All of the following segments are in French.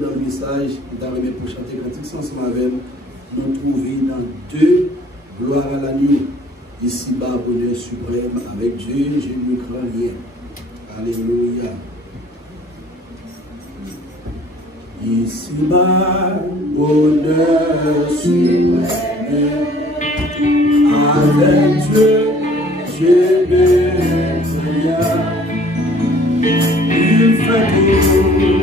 Dans le message, nous avons pour chanter cantique ensemble avec nous trouver dans deux gloires à l'agneau. Ici-bas, bonheur suprême avec Dieu, je ne crains rien. Alléluia. Ici-bas, bonheur suprême avec Dieu, je ne crains rien. Il fait tout.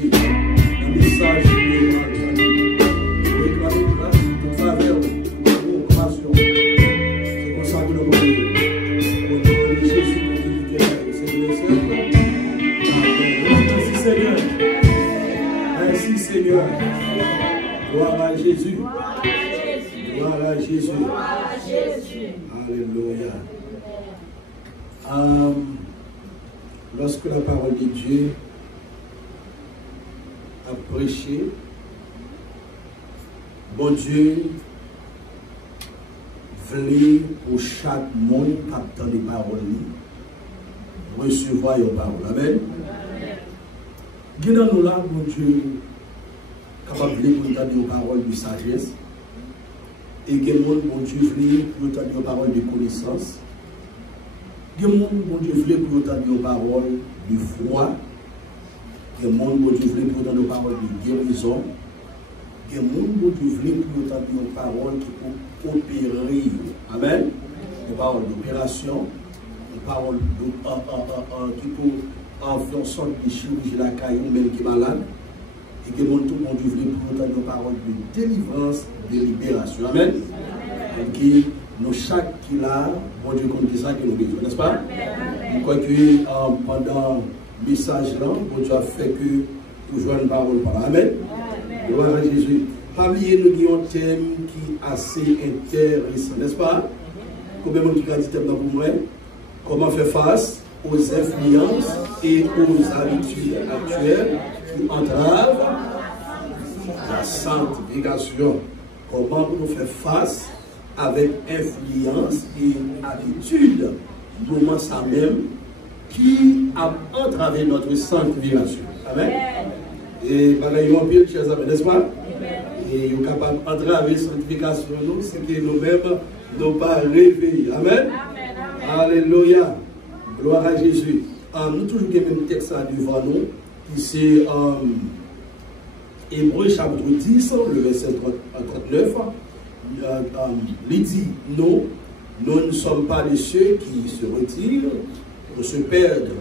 vie. Un message de faveur, de compassion. C'est comme ça que nous voyons. Au nom de Jésus, merci Seigneur. Merci Seigneur. Gloire à Jésus. Gloire à Jésus. Alléluia. Lorsque la parole de Dieu a prêché, bon Dieu voulait pour chaque monde qui attend des paroles, recevoir les paroles. Amen. Guidons-nous là, bon Dieu, capable de entendre des paroles de sagesse. Et que le monde, bon Dieu, voulait pour entendre des paroles de connaissance. Que le monde, bon Dieu, voulait pour entendre des paroles de foi. Que le monde, bon Dieu, voulait pour entendre des paroles de guérison. Que le monde, bon Dieu, voulait pour entendre des paroles qui peuvent opérer. Amen. Des paroles d'opération. Des paroles qui peuvent faire en sorte de chirurgie la caille ou même qui est malade. Et que le monde, tout le monde, voulait pour entendre des paroles de délivrance, de libération. Amen. Et qui, nous, chaque qui l'a, bon Dieu, comme ça que nous vivons, n'est-ce pas? Je crois que pendant le message là, bon Dieu a fait que nous jouons une parole par là. Amen. Gloire à Jésus. Parmi nous, nous avons un thème qui est assez intéressant, n'est-ce pas? Combien de monde qui a dit thème pour moi? Comment faire face aux influences et aux habitudes actuelles qui entravent la sanctification. Comment nous faire face avec influence et habitude, moment ça même, qui a entravé notre sanctification. Amen. Et bagaille en pile, chers amis, n'est-ce pas? Et nous sommes capables d'entraver la sanctification, c'est que nous-mêmes n'avons pas réveillé. Amen. Alléluia. Gloire à Jésus. Nous toujours le même texte devant nous, qui c'est Hébreux chapitre 10, le verset 39. Il dit, nous ne sommes pas de ceux qui se retirent pour se perdre,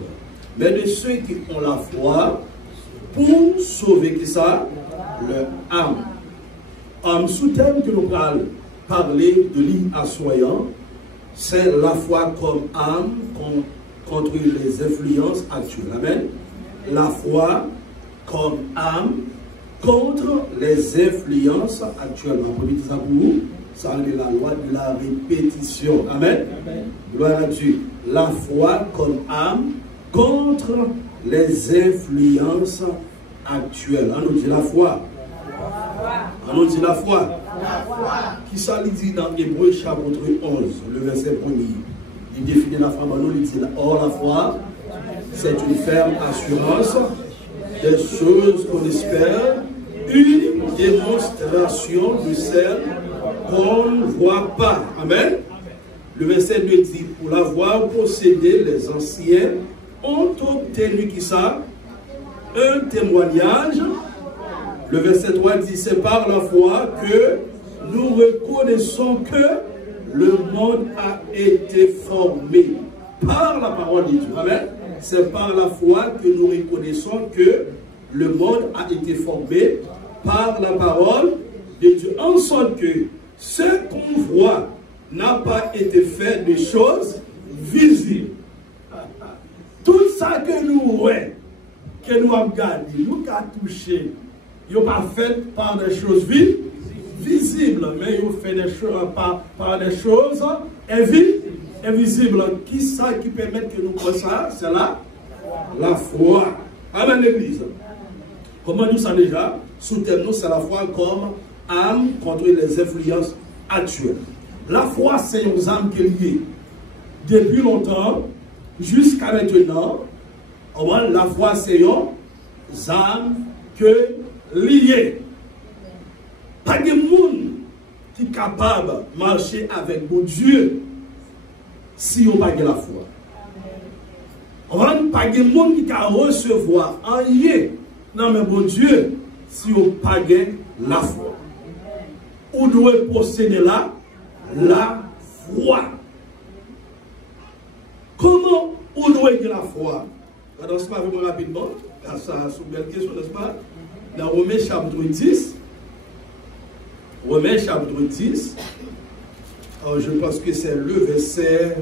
mais de ceux qui ont la foi pour sauver qui ça? Leur âme. Sous-thème que nous parlons, parler de l'assoyant, c'est la foi comme âme contre les influences actuelles. Amen. La foi comme âme contre les influences actuelles. On peut dire ça pour vous. Ça c'est la loi de la répétition. Amen. Gloire à Dieu. La foi comme âme contre les influences actuelles. On nous dit la foi. On nous dit la foi. Qui ça dit dans Hébreux chapitre 11, le verset 1er. Il définit la foi. On nous dit, or la foi, c'est une ferme assurance des choses qu'on espère, une démonstration de celles qu'on ne voit pas. Amen. Le verset 2 dit, pour l'avoir possédé, les anciens ont obtenu qui ça? Un témoignage. Le verset 3 dit, c'est par la foi que nous reconnaissons que le monde a été formé par la parole de Dieu. Amen. C'est par la foi que nous reconnaissons que le monde a été formé par la parole de Dieu. En sorte que ce qu'on voit n'a pas été fait de choses visibles. Tout ça que nous voyons, que nous avons gardé, nous avons touché, ils n'ont pas fait par des choses visibles, mais ils ont fait des choses par des choses invisibles. Qui ça qui permet que nous croyons ça? C'est la foi. Amen, l'Église. Comment nous ça déjà? Sous-thème, c'est la foi comme âme contre les influences actuelles. La foi, c'est une âme qui est liée. Depuis longtemps, jusqu'à maintenant, la foi, c'est une âme qui est liée. Pas de monde qui est capable de marcher avec bon Dieu si on n'a pas la foi. Pas de monde qui peut recevoir rien dans le bon Dieu si on n'a pas la foi. On doit posséder la foi. Comment on doit avoir la foi? Dans ce moment rapidement, Ça, c'est une belle question, n'est-ce pas? Dans Romains chapitre 10, alors je pense que c'est le verset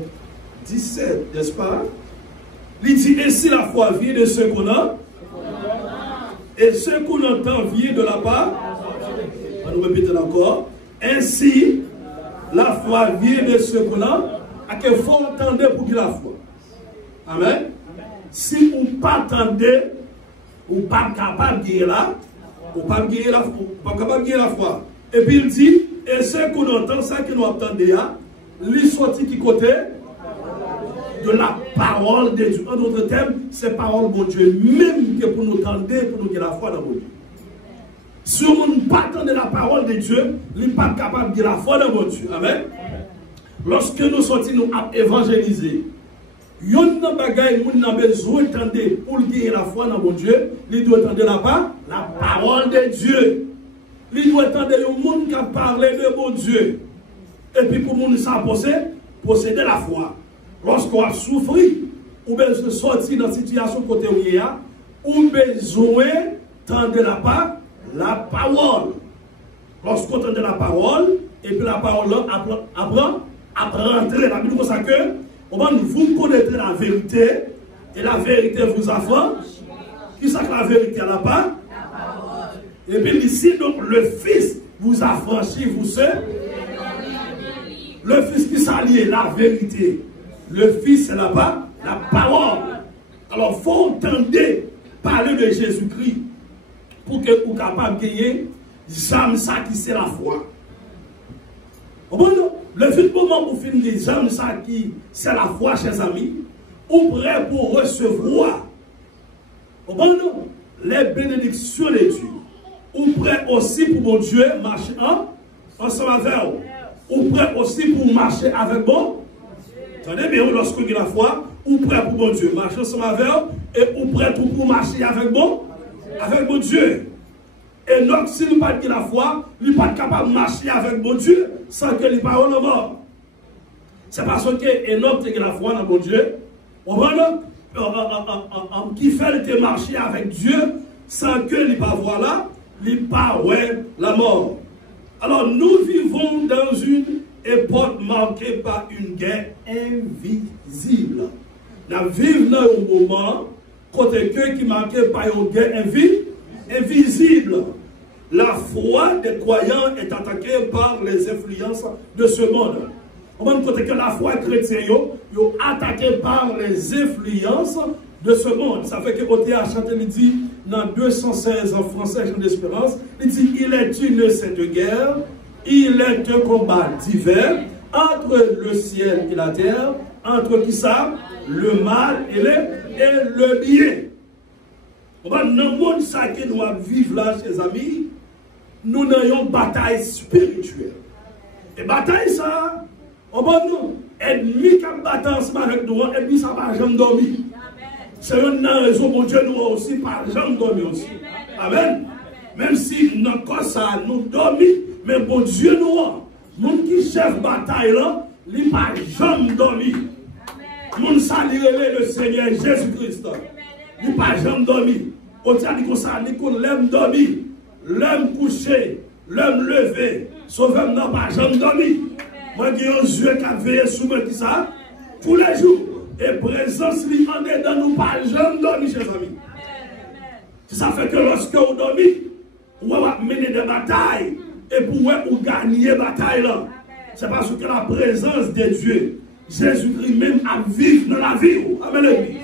17, n'est-ce pas? Il dit, ainsi la foi vient de ce qu'on a, et ce qu'on entend vient de la part. On nous répète encore. Ainsi, la foi vient de ce qu'on a, à quel faut entendre pour dire la foi. Amen. Si vous ne pas entendez, ou pas capable de dire là, ou pas capable de dire la foi. Et puis il dit, et ce qu'on entend, ça que nous entendons, il sorti qui côté de la parole de Dieu. En d'autres termes, c'est parole de Dieu, même que pour nous entendre, pour nous dire la foi dans mon Dieu. Si on ne pas entendre la parole de Dieu, il n'est pas capable de dire la foi dans mon Dieu. Amen. Lorsque nous sortons, nous évangéliser. Yon nan bagay moun nan besoin d'entendre pour dire la foi dans mon Dieu, il doit entendre la parole de Dieu. Il doit entendre un monde qui a parlé de mon Dieu. Et puis pour moun ça posséder la foi. Lorsqu'on a souffert, ou bien se sortir dans la situation côté où il y a, ou besoin d'entendre la parole. Lorsqu'on entend la parole, et puis la parole apprend à rentrer. La Bible dit ça que vous connaîtrez la vérité, et la vérité vous affranchit. Qui ça que la vérité à la part? Et puis ici, donc, le Fils vous affranchit, vous savez. Le Fils qui s'allie, la vérité. Le Fils, c'est la parole. Alors, il faut entendre parler de Jésus-Christ pour que vous soyez capable de gagner jamais ça qui c'est la foi. Le fait moment pour finir les jamais ça qui c'est la foi, chers amis, ou prêt pour recevoir les bénédictions de Dieu. Ou prêt aussi pour mon Dieu marcher ensemble avec vous. Ou prêt aussi pour marcher avec bon. Attendez bien, lorsque vous avez la foi, ou prêt pour mon Dieu marcher ensemble avec vous, et ou prêt pour marcher avec bon Dieu. Et donc, s'il n'a pas de la foi, il n'est pas capable de marcher avec mon Dieu sans que il parle au mort. C'est parce que Enoch a la foi dans mon Dieu. Qui fait marcher avec Dieu sans que il pas voir là, il pas ouais la mort. Alors, nous vivons dans une époque marquée par une guerre invisible. Nous vivons dans un moment côté qui marqué par une guerre invisible. La foi des croyants est attaquée par les influences de ce monde. On va côté que la foi chrétienne est attaquée par les influences de ce monde. Ça fait que côté à chanter, il dit dans 216 en français, Jean d'Espérance, il dit il est une cette guerre, il est un combat divers entre le ciel et la terre, entre qui ça, le mal et le bien. Dans le monde ça que nous vivons là, chers amis, nous avons une bataille spirituelle. Et bataille ça, on va nous, ennemi qui a battu ensemble avec nous, ennemi ça va jamais dormir. C'est une raison pour Dieu nous aussi pas jamais dormir aussi. Amen. Même si notre corps ça nous dormit, mais pour Dieu nous, monde qui chef bataille là, il pas jamais dormir. Monde ça le Seigneur Jésus-Christ. Il pas jamais dormir. On dit comme ça, il l'aime dormir, l'aime coucher, l'aime lever, sauvez-moi n'a pas jamais dormir. Moi, j'ai un yeux qui a veillé sur moi, qui ça, tous les jours. Et présence, lui, en est dans nous, pas jamais dormir, chers amis. Ça fait que lorsque vous dormez, vous allez mener des batailles, et pour vous gagner des batailles là. C'est parce que la présence de Dieu, Jésus-Christ même, a vivre dans la vie. Amen, l'église.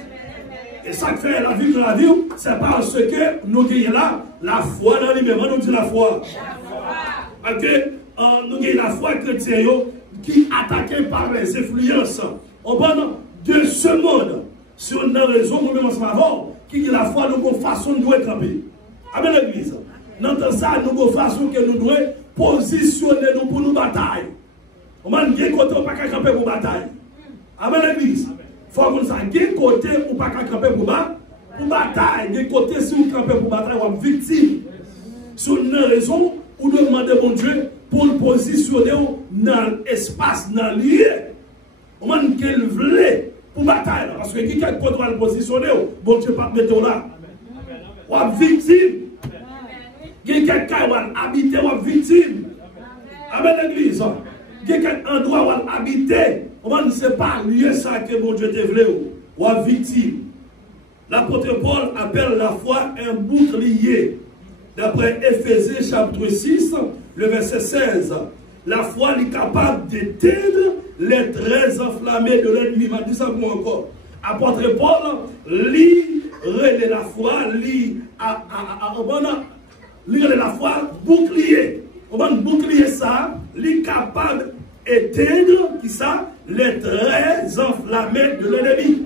Et ça qui fait la vie dans la vie, c'est parce que nous avons là la foi dans lui-même. On nous dit la foi. Parce que nous avons la foi chrétienne qui est attaquée par les influences de ce monde. Si on a raison, nous-mêmes ensemble avant, qui est la foi, nous avons façon de nous camper. Amen, l'église. Dans ça, nous avons façon que nous devons positionner nous pour nous batailler. On a dit qu'on ne peut pas camper pour bataille. Amen, l'église. Il faut que nous ayons côté ou pas camper pour bataille. Des côtés, si vous campez pour bataille, vous êtes victime. Sur une raison, vous demandez mon Dieu pour le positionner dans l'espace, dans le lieu. On a dit qu'il voulait pour bataille. Parce que qui a contrôle positionner, bon Dieu pas mettre là. ou victime. Il y a quelqu'un qui habite ou victime. Amen l'église. Il y a quelqu'un qui doit habiter. On ne sait pas lieu ça que mon Dieu te voulait ou victime. L'apôtre Paul appelle la foi un bouclier. D'après Éphésiens chapitre 6, le verset 16. La foi est capable d'éteindre les traits enflammés de l'ennemi. Je dis ça pour moi encore. Apôtre Paul lit la foi, lit la foi bouclier. On va bouclier ça, il est capable d'éteindre qui ça, les traits enflammés de l'ennemi.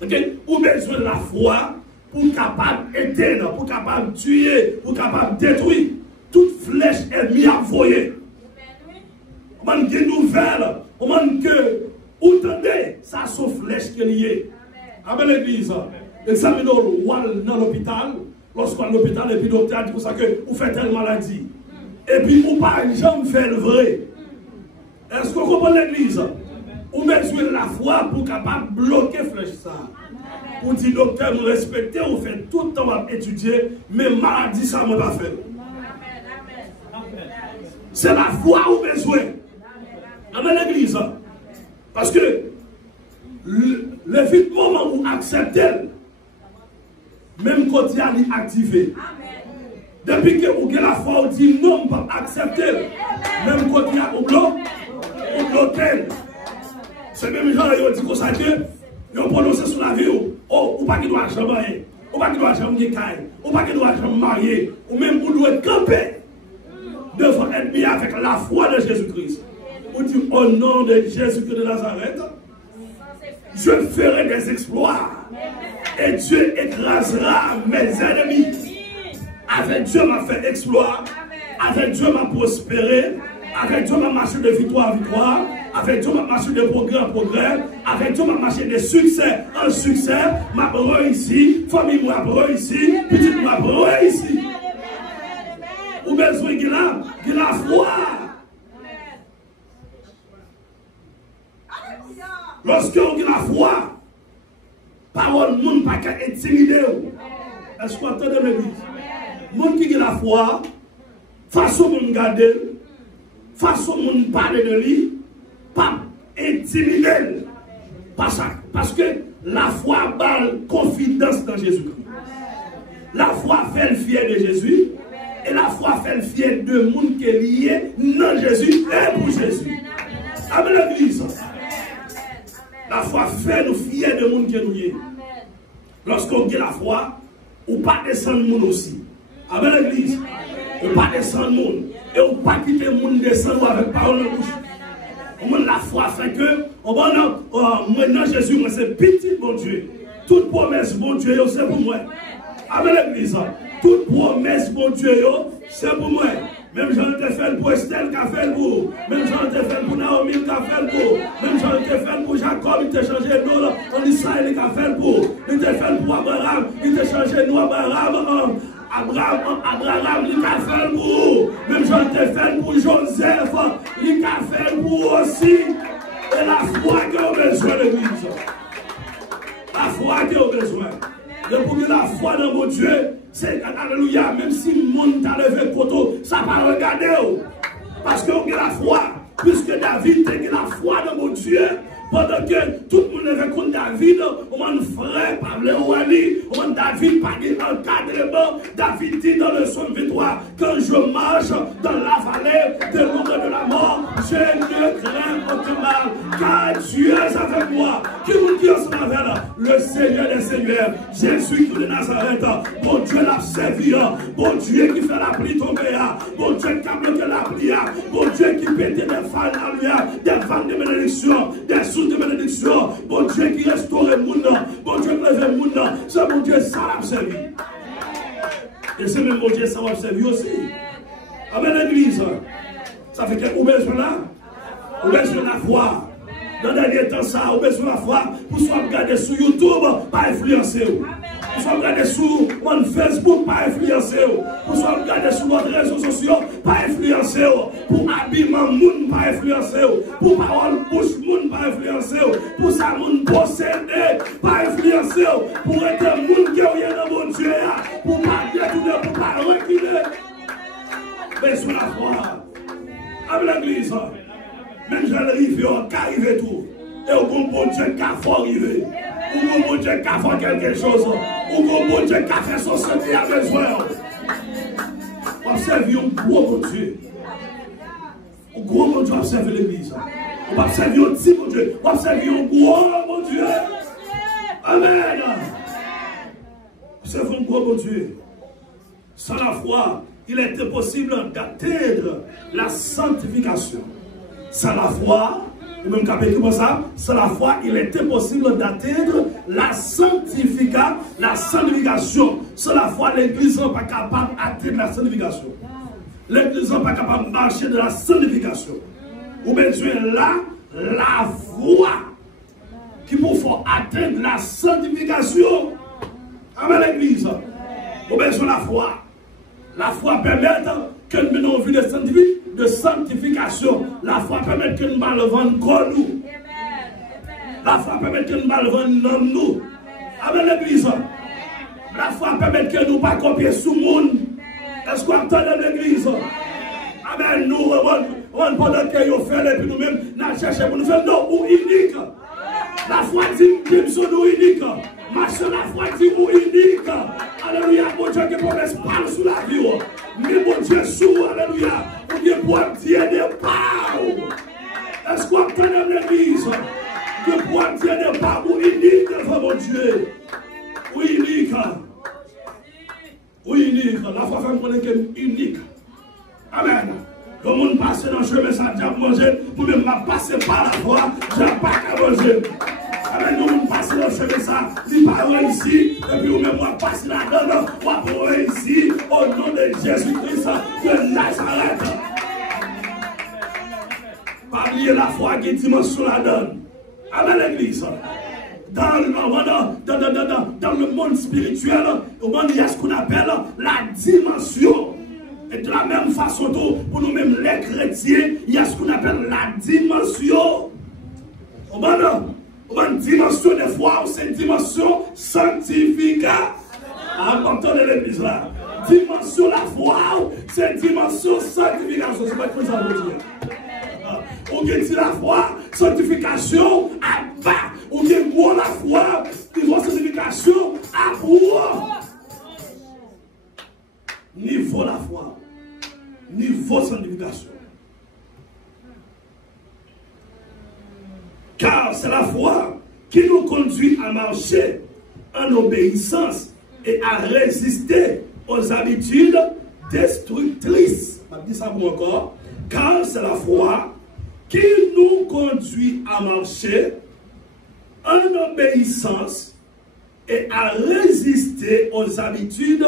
Okay? Ou besoin de la foi pour capable d'éteindre, pour capable tuer, pour capable détruire toute flèche ennemie à voyer. On va une nouvelle, on va que vous entendez, ça sont flèches qui sont liées. Amen l'église. Examinons dans l'hôpital, lorsqu'on est à l'hôpital et puis le docteur dit pour ça que vous faites telle maladie. Et puis vous pas jamais fait le vrai. Est-ce qu'on comprend l'église? Ou besoin de la foi pour capable bloquer flèche ça. Pour dire docteur nous respecter, on fait tout le temps à étudier, mais maladie ça ne m'a pas fait. C'est la foi ou besoin. Amen l'église. Parce que le vite moment où accepter, même quand il y a activé. Depuis que vous avez la foi, vous dites non, pas accepter. Même quand il y a bloqué. C'est même gens qui disent ça que ils ont prononcé sur la vie. Oh, ou pas qu'il doit jamais, ou pas qu'il doit jamais cailler, ou pas qu'il doit jamais marier, ou même vous doit camper devant être bien avec la foi de Jésus-Christ. Vous dites au nom de Jésus-Christ de Nazareth, je ferai des exploits et Dieu écrasera mes ennemis. Avec Dieu m'a fait exploit, avec Dieu m'a prospéré, avec Dieu m'a marché de victoire en victoire, avec Dieu m'a marché de progrès en progrès, avec Dieu m'a marché de succès en succès, m'a réussi, famille m'a réussi, petite m'a réussi. Ou besoin de la foi. Lorsque on a la foi, parole monde pas qu'à intimider. Est-ce qu'on entend de l'église? Monde qui a la foi, façon de garder, façon de parler de lui, pas intimider. Parce que la foi balle confiance dans Jésus-Christ. La foi fait le fier de Jésus. Et la foi fait le fier de monde qui est lié dans Jésus et pour Jésus. Amen l'église. La foi fait nous fier de monde qui est lié. Lorsqu'on dit la foi, on pas descendre monde aussi. Amen l'église. On pas descendre monde. Et on pas quitter le monde descendre avec parole en bouche. La foi fait que, maintenant Jésus, moi c'est petit mon Dieu. Toute promesse, mon Dieu, c'est pour moi. Amen l'église. Toute promesse, mon Dieu, c'est pour moi. Même j'en ai fait pour Estelle qui a fait pour. Même j'en ai fait pour Naomi qui a fait pour. Même j'en ai fait pour Jacob, il t'a changé nous en Israël qui a fait pour. Il t'a fait pour Abraham, il t'a changé nous Abraham, il a fait pour. Même j'en ai fait pour Joseph, il a fait pour aussi. Et la foi qui a besoin de l'église. La foi qui a besoin. De pour la foi dans mon Dieu. C'est alléluia, même si le monde t'a levé poteau, ça va regarder. Parce qu'on a la foi, puisque David a la foi dans mon Dieu. Pendant que tout le monde avait contre David, on a un frère, Pablo Ouali, on a David pas dit encadrement. David dit dans le psaume 23, quand je marche dans la vallée de l'ombre de la mort, je ne crains aucun mal, car Dieu est avec moi. Qui vous dit ensemble avec le Seigneur des Seigneurs, Jésus de Nazareth, bon Dieu l'a servi, bon Dieu qui fait la pluie tomber, bon Dieu qui a bloqué la pluie, bon Dieu qui pète des vannes à lui, des vannes de bénédiction, des de bénédiction, bon Dieu qui restaure le monde, bon Dieu qui lève le monde, c'est bon Dieu, ça l'a servi. Et c'est même bon Dieu, ça va servir aussi. Amen l'église. Ça fait que vous avez besoin là, vous avez besoin de la foi. Dans le dernier temps, ça, vous avez besoin de la foi pour soit regarder sur YouTube, pas influencer. Pour soit regarder sur Facebook, pas influencer. Pour soit regarder sur votre réseaux sociaux, pas influencer. Pour habillement, monde, pas influencer. Pour parole, bouche, monde, pas influencer. Pour ça, monde posséder, pas influencer. Pour être monde qui est dans mon Dieu, pour arriver tout. Et au bon Dieu qui a fait arriver. Ou bon Dieu qui a fait quelque chose. Ou bon Dieu qui a fait son société à besoin. Observez un gros bon Dieu. Un gros bon Dieu observe l'église. On va observer un petit bon Dieu. On va observer un gros bon Dieu. Amen. Observez un gros bon Dieu. Sans la foi, il est impossible d'atteindre la sanctification. Sans la foi, ou même comme ça, sans la foi, il est impossible d'atteindre la sanctification. Sans la foi, l'église n'est pas capable d'atteindre la sanctification. L'église n'est pas capable de marcher de la sanctification. Ou bien là, la foi qui vous faut atteindre la sanctification. Amen l'église. Ou bien la foi. La foi permet que nous ayons vu de sanctification. La foi permet que nous malvendons comme nous. La foi permet que nous malvendons nous. Amen l'église. La foi permet que nous ne pas copier sous le monde. Est-ce qu'on entend l'église? Amen. Nous, pendant que nous faisons, et puis nous-mêmes, nous cherchons pour nous faire non, ou unique. La foi dit que nous sommes uniques. Ma soeur, la foi dit ou unique. Alléluia. Mon Dieu, que promesse parle sous la vie. Mais mon Dieu, sous, alléluia. Ou bien pour Dieu de part. Est-ce qu'on entend l'église? Que pour Dieu de part ou unique devant mon Dieu. Ou unique. Oui, unique. La foi fait me connaître qu'elle est unique. Amen. Le monde passe dans le chemin, ça a manger. Pour même passer par la foi, je n'ai pas qu'à manger. Amen. Le monde passe dans le chemin, ça, il part ici. Et puis, vous même, moi, passer là-dedans, moi, pour ici, au nom de Jésus-Christ de Nazareth. Pas oublier la foi qui est dimension là-dedans. Amen, l'église. Dans le monde spirituel, il y a ce qu'on appelle la dimension. Et de la même façon, pour nous-mêmes les chrétiens, il y a ce qu'on appelle la dimension. Une dimension de foi, c'est une dimension sanctificative. Important de l'église là. Dimension la foi, c'est une dimension sanctification. C'est pas que ça veut dire. Ou bien si la foi, sanctification à bas. Ou bien pour la foi, niveau sanctification à haut. Niveau la foi, niveau sanctification. Car c'est la foi qui nous conduit à marcher en obéissance et à résister aux habitudes destructrices. Je dis ça pour encore. Car c'est la foi qui nous conduit à marcher en obéissance et à résister aux habitudes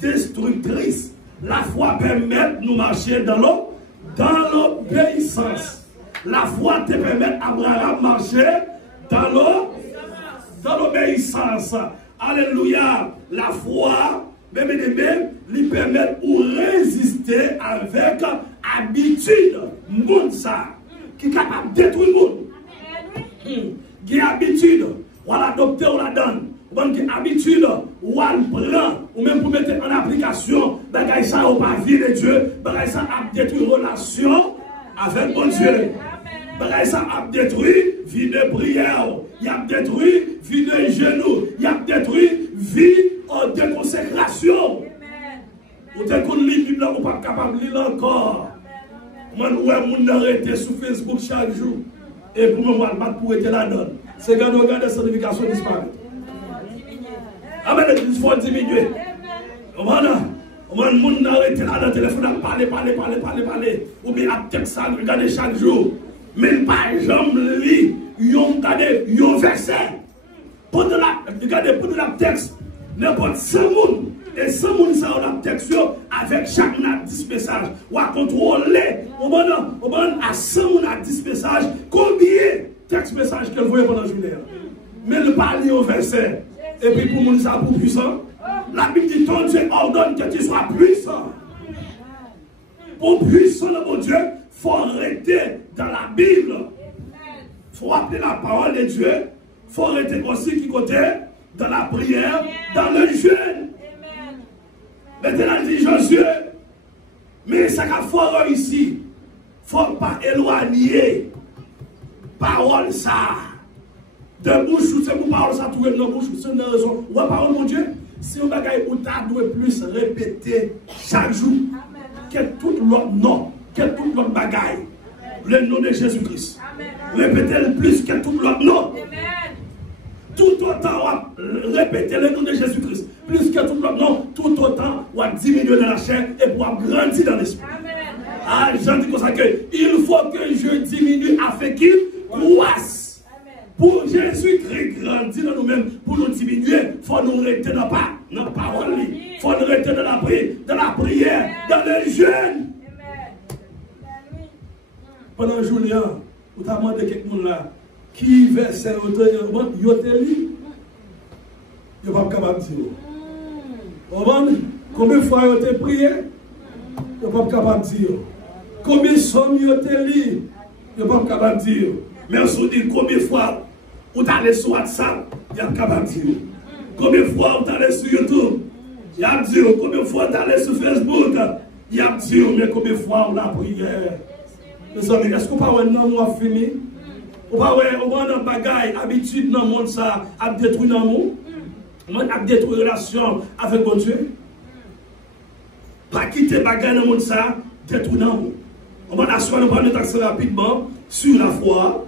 destructrices. La foi permet de nous marcher dans l'obéissance. La foi te permet d'Abraham marcher dans l'obéissance. Alléluia. La foi, même lui permet de résister avec habitude. Monde ça, qui est capable de détruire le monde. Qui a habitude, on l'adopte, on la donne. On a habitude, on la prend, ou même pour mettre en application, bagay ça au pas vie de Dieu, bagay ça a détruit relation avec mon Dieu. Bagay ça a détruit vie de prière, il a détruit vie de genoux, il a détruit vie de consécration. Ou dès qu'on lit la Bible, on n'est pas capable de lire encore. Moi, on a arrêté sur Facebook chaque jour. Et pour moi, je pour être là-dedans. C'est quand on regarde la certification disparaît. Amen, il faut diminuer. On va arrêter là dans le téléphone, parler. Ou bien à texte ça, regarder chaque jour. Mais pas jamais lire, yon regarder, yon verset. Pour de la texte, n'importe 100 personnes. Et 100 personnes, ça a un texte avec chaque 10 messages. Ou à contrôler, à 100 personnes à 10 messages, combien texte messages qu'elle voyait pendant la journée. Mais ne pas lire au verset. Et puis pour nous, ça pour puissant. La Bible dit ton Dieu ordonne que tu sois puissant. Pour puissant, mon Dieu, il faut arrêter dans la Bible. Il faut appeler la parole de Dieu. Il faut arrêter aussi qui côté dans la prière, dans le jeûne. Maintenant, dit Josué, mais ça a fort ici. Il ne faut pas éloigner parole ça. De bouche, c'est pour parole ça, tout le monde bouche, c'est une raison. Ou parole, mon Dieu, si on bagaille ou t'as doit plus répéter chaque jour, que tout l'autre nom, que tout l'autre bagaille, le nom de Jésus-Christ. Répétez le plus que tout l'autre nom. Tout autant, répétez le nom de Jésus-Christ. Plus que tout l'autre nom, tout autant, on va diminuer dans la chair et pour grandir dans l'esprit. Ah, j'en dis comme ça que il faut que je diminue afin qu'il croisse. Pour Jésus-Christ grandir dans nous-mêmes, pour nous diminuer, il faut nous rester dans la parole, il faut nous rester dans la prière, dans le jeûne. Pendant Julien, vous avez demandé quelqu'un là, qui verset au temps, il y a pas capable de dire. Combien de fois il a prié, il n'est pas capable de dire. Combien de sommes il a lu, il n'est pas capable de dire. Mais on se dit combien de fois vous allez sur WhatsApp, il y a capable de dire. Combien de fois vous allez sur YouTube, il y a dire. Combien de fois vous allez sur Facebook, il y a dire. Mais combien de fois on a prié. Mes amis, est-ce qu'on peut avoir un nom fini? On va avoir un bagage, habitude dans le monde, ça a détruit l'amour. On a détruit la relation avec mon Dieu. Pas quitter bagage dans le monde, ça détruit l'amour. On va assurer, on va nous taxer rapidement sur la foi.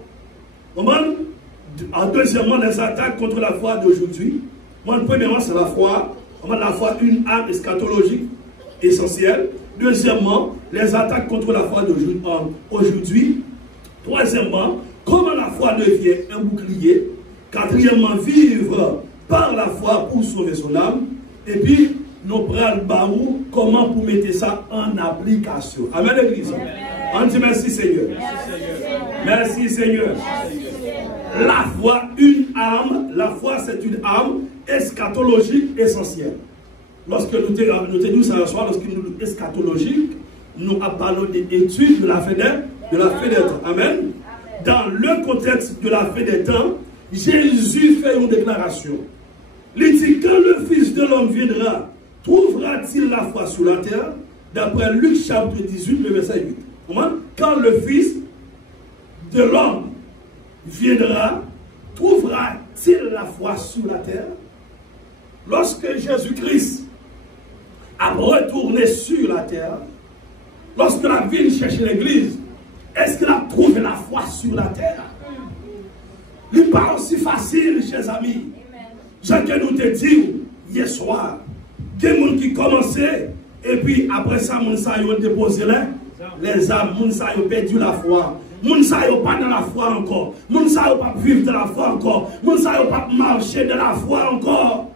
En deuxièmement, les attaques contre la foi d'aujourd'hui. Premièrement, c'est la foi. La foi, une arme eschatologique essentielle. Deuxièmement, les attaques contre la foi d'aujourd'hui. Troisièmement, comment la foi devient un bouclier. Quatrièmement, vivre par la foi pour sauver son âme. Et puis, nous prenons baou, comment pour mettre ça en application. Amen, l'église. On dit merci Seigneur. Merci Seigneur. La foi, une arme. La foi, c'est une arme eschatologique essentielle. Lorsque nous disons ça ce soir, lorsque nous eschatologique, nous parlons des études de la fin des temps. Amen. Dans le contexte de la fin des temps, Jésus fait une déclaration. Il dit, quand le Fils de l'homme viendra, trouvera-t-il la foi sur la terre? D'après Luc chapitre 18, le verset 8. Quand le Fils de l'homme viendra, trouvera-t-il la foi sur la terre? Lorsque Jésus-Christ a retourné sur la terre, lorsque la ville cherchait l'église, est-ce qu'il a trouvé la foi sur la terre? Il n'est pas aussi facile, chers amis. Je que nous te dit hier soir, des gens qui commençaient, et puis après ça, les gens ont déposé les âmes, les gens ont perdu la foi. Les gens n'ont pas dans la foi encore. Les gens n'ont pas vivre de la foi encore. Les gens n'ont pas marché de la foi encore.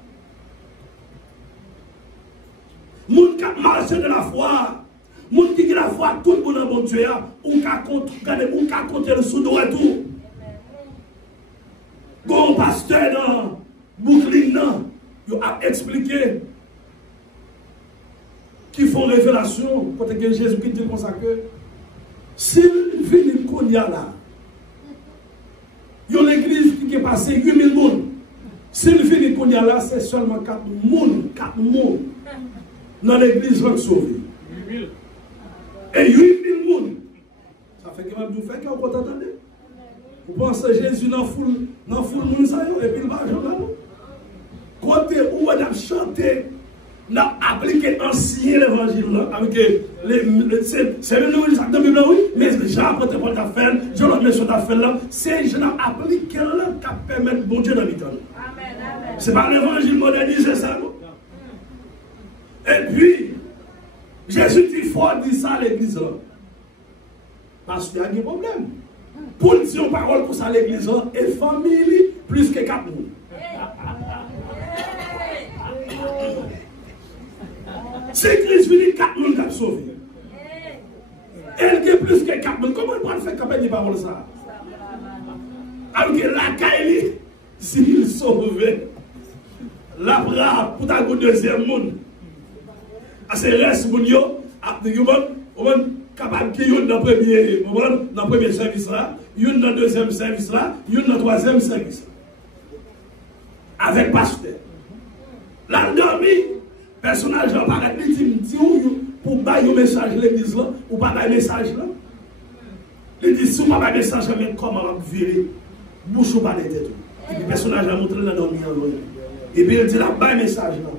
Les gens qui marchent de la foi. Les gens qui ont la foi, tout le monde est bon Dieu. Ou qui compter le sous-dos et tout. Quand le pasteur dans Brooklyn, il a expliqué qu'ils font révélation, quand Jésus qui dit comme ça que s'il vient qu'on y a là, il y a l'église qui est passée 8000 personnes. S'il vient qu'on y a là, c'est seulement 4 personnes dans l'église va sauver. Et 8000 personnes. Ça fait que même vous faites qu'on peut entendre. Vous pensez Jésus dans foule monde et puis il va jouer là. Côté où on a chanté, on a appliqué ancien l'évangile avec c'est le nouveau de la Bible, oui, mais j'apporte pour ta faire, je le mets sur ta faire là, c'est je l'ai appliqué là qui permet bon Dieu dans le temps. C'est pas l'évangile modernisé ça. Et puis, Jésus dit faut dire ça à l'église là. Parce qu'il y a un problème. Pour dire une parole pour ça à l'église et famille plus que 4 personnes. Si Christ vient 4 personnes qui sauvé. Elle qui est plus que 4 personnes. Comment on peut faire campagne de parole ça? Alors que la caille, s'il sauve, la bras pour ta deuxième monde. C'est le reste de nous, capable qui est dans le premier service là, une dans le deuxième service là, une dans le troisième service là. Avec pasteur. Là, dormi, personnage va paraître dit pour bailler un message l'église là, ou pas bailler un message là. Il dit, si on n'a pas de message, mais comment on va virer? Bouche ou pas de tête. Et puis le personnage a montré dans le et puis il dit, là, bas message là.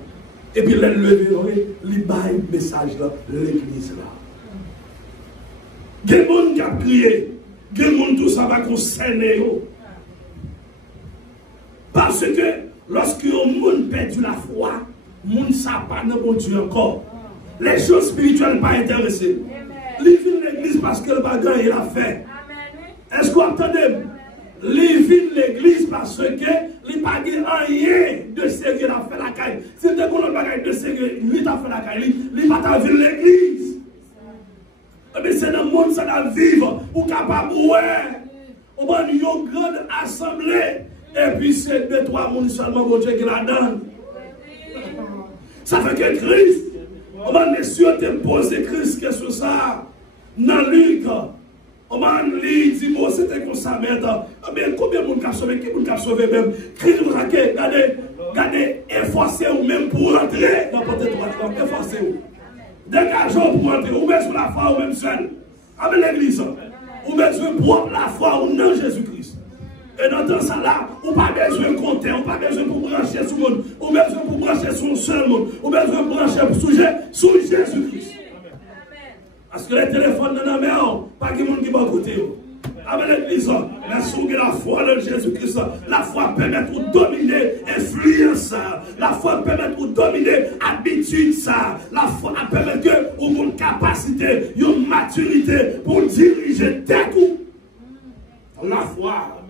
Et puis il a levé, il bas message là, l'église là. Il y a des gens qui ont crié, il y a des gens tout ça va concerner. Parce que lorsque le monde perd la foi, le monde ne sait pas de bon Dieu encore. Les choses spirituelles ne sont pas intéressées. Il vient l'église parce que le bagage il a fait. Est-ce que vous entendez? Il vient l'église parce que il n'a pas rien de sérieux à faire la caille. Si tu as un bagage de sérieux, il a fait la caille, il n'a pas vu l'église. Mais c'est dans le monde ça doit vivre pour capable on va une grande assemblée et puis c'est 2-3 personnes seulement bon Dieu qui la donne. Ça fait que Christ, on va sûr te poser Christ que sur ça dans Luc. On va lire, dit bon c'était comme ça maintenant. Mais combien de monde qui a sauvé, qui monde qui a sauvé même Christ vous a regardez efforcez vous même pour rentrer dans votre droite, efforcez vous. Dégageons pour entrer, ou même sur la foi, ou même seul. Avec l'église, ou même sur la foi, ou non Jésus-Christ. Et dans ce sens-là, on n'a pas besoin de compter, on n'a pas besoin pour brancher sur le monde, on n'a pas besoin pour brancher sur un seul monde, on n'a pas besoin pour brancher sur Jésus-Christ. Parce que les téléphones dans la main, pas de monde qui va côté. Avec l'église, mais si la foi de Jésus-Christ, la foi permet de dominer l'influence, la foi permet de dominer l'habitude, la foi permet que vous avez une capacité, une maturité pour diriger tête ou la foi.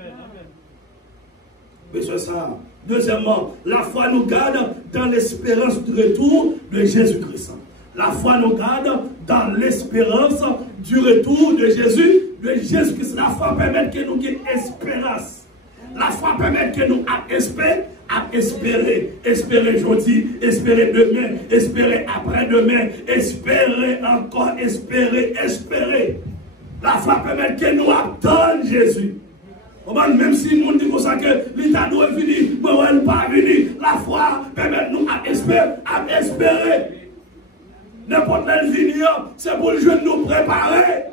Mais c'est ça. Deuxièmement, la foi nous garde dans l'espérance du retour de Jésus-Christ. La foi nous garde dans l'espérance du retour de Jésus. Jésus-Christ, la foi permet que nous ayons espérance. La foi permet que nous espérer aujourd'hui, espérer demain, espérer après-demain, espérer encore, espérer. La foi permet que nous attendons Jésus. Même si nous disons que l'État doit venir, mais elle n'est pas venue, la foi permet nous espérer. N'importe quel venir, c'est pour le jeune nous préparer.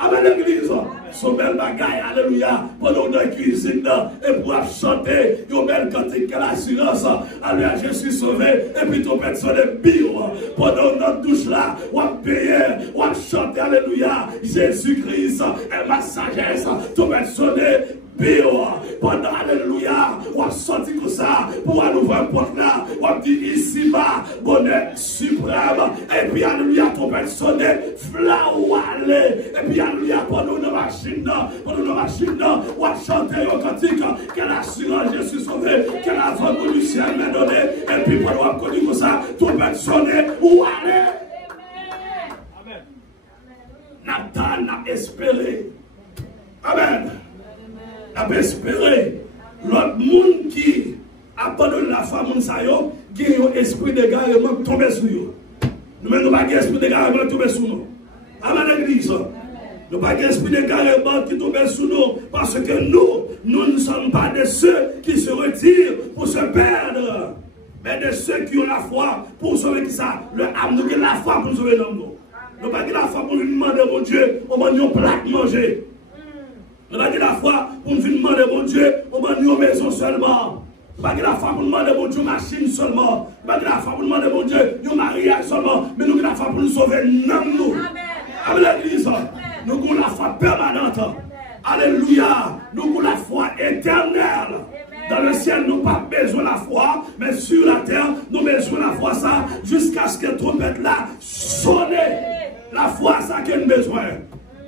Avec l'église, son bel bagaille, alléluia, pendant la cuisine, et pour chanter, une belle cantique, quelle assurance, alléluia, je suis sauvé, et puis ton père sonne bio, pendant notre douche là, on va payer, on va chanter, alléluia, Jésus-Christ est ma sagesse, ton père sonne bio, pendant, alléluia, on va sortir comme ça, pour aller ouvrir une porte là, on va dire ici-bas, bonheur suprême, et puis, alléluia, ton père sonne, flaouale, et puis, alléluia, pendant nos machines, on va chanter au cantique, quelle assurance je suis sauvé, quel avant du ciel m'a donné, et puis pendant qu'on connu comme ça, tout va sonner, ou aller. Amen. Nathan a espéré. Amen. A espéré. L'autre monde qui abandonne la femme, qui a un esprit d'égarement tombé sur eux. Nous-mêmes, nous n'avons pas d'esprit d'égarement tombé sur nous. Amen, l'église. Nous n'avons pas d'esprit d'égarement qui tombe sur nous. Parce que nous ne sommes pas de ceux qui se retirent pour se perdre. Mais de ceux qui ont la foi pour sauver qui ça. Le âme, nous avons la foi pour sauver l'homme. Nous n'avons pas la foi pour lui demander, mon Dieu, on va nous plat manger. Nous n'avons pas la foi pour nous demander, mon Dieu, on va nous maison seulement. Nous n'avons pas la foi pour nous demander, mon Dieu, machine seulement. Nous n'avons pas la foi pour nous demander, mon Dieu, nous mariage seulement. Mais nous avons la foi pour nous sauver, non, nous. Avec l'église, nous avons la foi permanente. Alléluia. Nous avons la foi éternelle. Dans le ciel, nous n'avons pas besoin de la foi, mais sur la terre, nous avons besoin de la foi, ça, jusqu'à ce que la trompette là sonne. La foi, ça qui a besoin.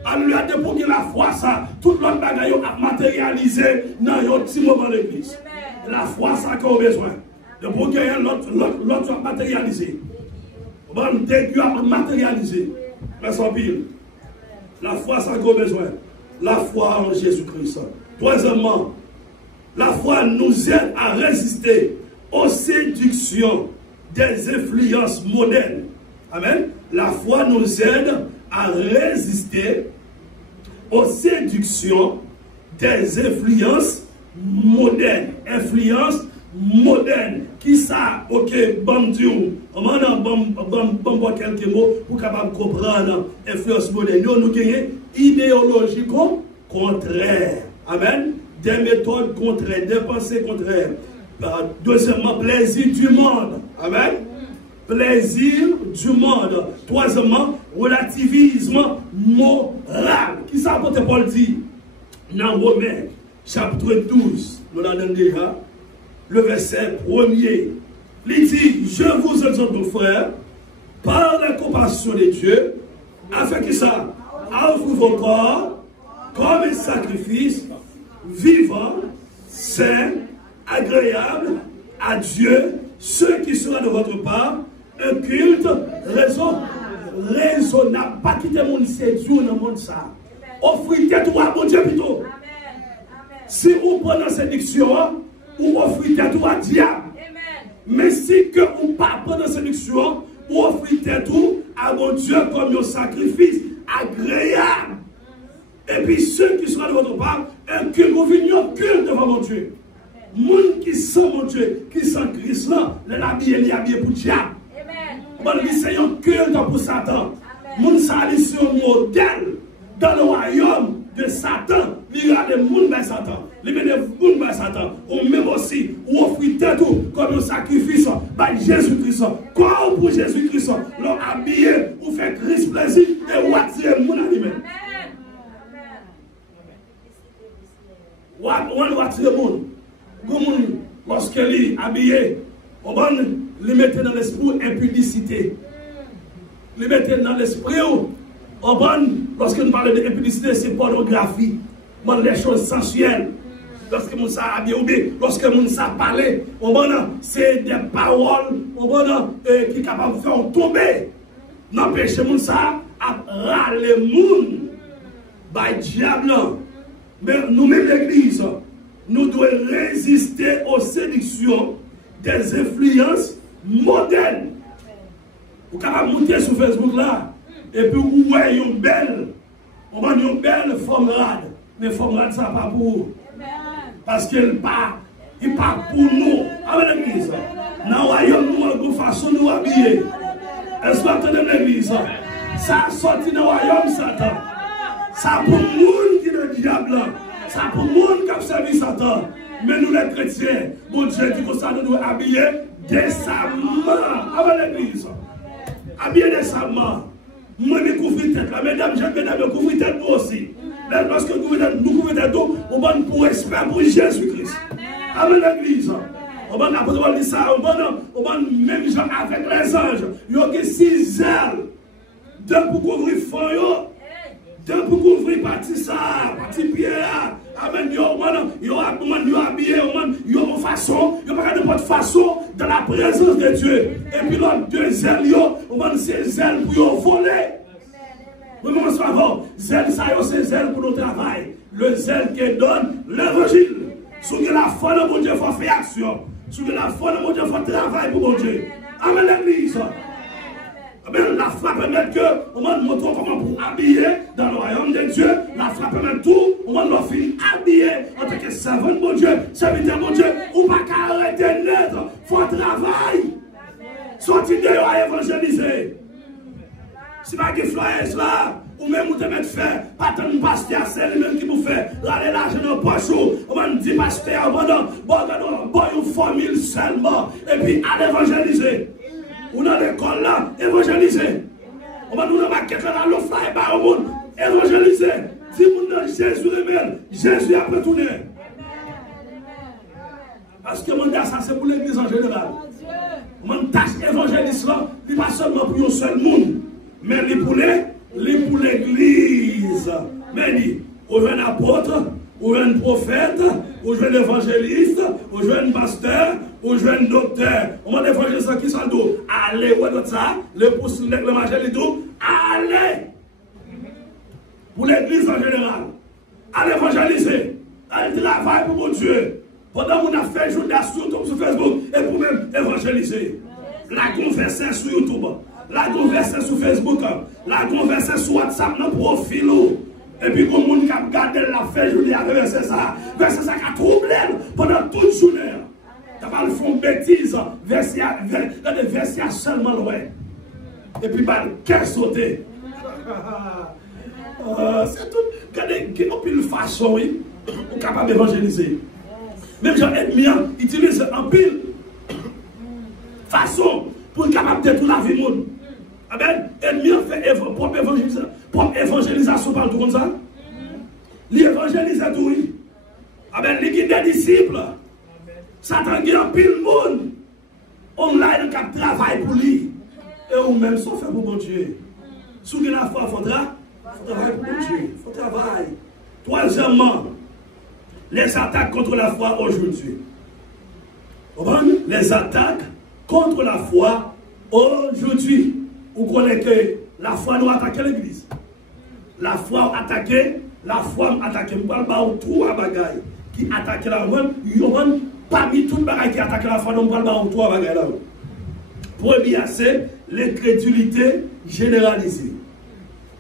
Alléluia, pour que la foi, ça, tout le monde a matérialisé dans un petit moment de l'église. La foi, ça qu'on a besoin. Pour que l'autre soit matérialisé. Bon, Dieu a matérialisé. Mais sans pile. La foi, ça qu'on a besoin. La foi en Jésus-Christ. Troisièmement, la foi nous aide à résister aux séductions des influences modernes. Amen. La foi nous aide à résister aux séductions des influences modernes. Influences modernes. Qui ça? Ok, bon Dieu, On va bon quelques mots pour capable comprendre l'influence moderne. Nous gagnons idéologie contraire. Amen. Des méthodes contraires, des pensées contraires. Deuxièmement, plaisir du monde. Amen. Plaisir du monde. Troisièmement, relativisme moral. Qui ça apôtre Paul dit? Dans Romains, chapitre 12, nous l'avons déjà, le verset 1er. Il dit, je vous exhorte, mon frère, par la compassion de Dieu, afin que ça offre vos corps comme un sacrifice vivant, sain, agréable à Dieu, ce qui sera de votre part un culte raisonnable. Pas quitter mon séduit dans le monde ça. Offrez tout à mon Dieu plutôt. Si vous prenez cette séduction, vous offrez tout à diable. Mais si que vous ne pas prendre cette séduction, vous offrez tout à mon Dieu comme un sacrifice agréable. Et puis ceux qui seront de votre part, un culte, vous venez un culte devant mon Dieu. Moun qui sont mon Dieu, qui sont Christ là, les habillés pour le diable. Bon, c'est un culte pour Satan. Moun ça c'est un modèle dans le royaume de Satan. Il y a des moun de Satan. Il y a des moun de Satan. On même aussi, on offre tout comme un sacrifice par Jésus-Christ. Quoi pour Jésus-Christ? L'on habillé, on fait Christ plaisir et on attire le monde à lui-même. On attire le monde. Lorsqu'il est habillé, on va le mettre dans l'esprit impudicité. Le mettre dans l'esprit, on va, lorsque nous parlons d'impudicité, c'est pornographie. Les choses sensuelles. Lorsque nous sommes habillés, lorsque nous sommes parlé, c'est des paroles qui sont capables de faire tomber. N'empêchez nous ça à râler le monde. By diable. Mais nous-mêmes, l'Église, nous devons résister aux séductions des influences modernes. Vous pouvez monter sur Facebook là, et puis vous voyez une belle forme rade. Mais forme rade, ça pas pour vous. Parce qu'il pas pour nous. Avec l'Église. Dans le royaume, nous, de façon nous habiller. Est-ce que vous entendez l'Église? Ça a sorti dans le royaume, Satan. Ça pour le monde qui est le diable. Ça pour le monde qui a servi Satan. Mais nous les chrétiens, bon Dieu dit que ça nous doit habiller décemment avec l'Église. Habiller décemment. Moi, je couvre tête là. Mesdames, je couvre tête nous aussi. Lorsque nous couvrons tête, on va pour respect pour Jésus-Christ. Avec l'Église. On va dire ça, on va même gens avec les anges. Il y a 6 ailes. 2 pour couvrir le fond, 2 pour couvrir partie ça, partie pierre. Amen. Yo habillé, yo en façon, yo pas de n'importe façon dans la présence de Dieu. Et puis là, 2 ailes, on va ces ailes pour voler. Nous commençons avant. Zèle, ça c'est zèle pour notre travail. Le zèle qui donne l'évangile. Sous la foi de mon Dieu, il faut faire action. Sous la foi de mon Dieu, il faut travailler pour mon Dieu. Amen, l'Église. Amen. La foi permet que, on va nous montrer comment pour habiller dans le royaume de Dieu. La foi permet tout, on va nous faire habiller en tant que servant de mon Dieu, serviteur de mon Dieu. On ne peut pas arrêter net. Il faut travailler. Sortir dehors à évangéliser. Si vous avez des là, ou même vous devez faire, pas tant de pasteur, c'est lui-même qui vous fait, aller l'argent dans le poche, on va nous dire pasteur, bon, une formule seulement, et puis à évangéliser. Ou dans l'école là, évangéliser. On va nous dire que là, le fly par au monde, évangéliser. Si vous avez Jésus révèle, Jésus a retourné. Parce que mon gars, ça c'est pour l'église en général. Mon tâche évangéliste là, il n'est pas seulement pour un seul monde. Mais il pour l'église. Mais il ou un apôtre, ou un prophète, ou un évangéliste, ou un pasteur, ou un docteur. On va évangéliste qui sont dos. Allez, ou d'autre ça, le pouce, le majeur et tout. Allez. Pour l'église en général. Allez évangéliser. Allez travailler pour mon Dieu. Pendant qu'on a fait jour d'assaut sur Facebook, et pour même évangéliser. La converser sur YouTube. La converser sur Facebook, la converser sur WhatsApp, dans le profil. Et puis, comme on a gardé la fête, je dis avec verset ça qui a troublé pendant toute journée. Tu vas le faire bêtise, verser seulement loin. Et puis, bah, qu'est sauter. C'est tout. Regardez, une façon, oui, on est capable d'évangéliser. Même gens ennemis utilisent en pile façon pour être capable de détruire la vie du monde. Amen. Ennemi fait pour évangélisation par tout comme ça. L'évangélise tout, oui. Amen. Les guides des disciples. Satan qui en pile monde. Online qui travaille pour lui. Et ou même sauf pour bon Dieu. Si vous avez la foi, il faut travailler pour bon Dieu. Il faut travailler. Troisièmement, les attaques contre la foi aujourd'hui. Les attaques contre la foi aujourd'hui. Vous connaissez que la foi nous attaque l'église. La foi attaque, la foi attaque. Je parle pas de trois bagailles qui attaquent la foi. Parmi toutes les bagailles qui attaquent la foi, nous parle pas de trois bagailles là. Premier, c'est l'incrédulité généralisée.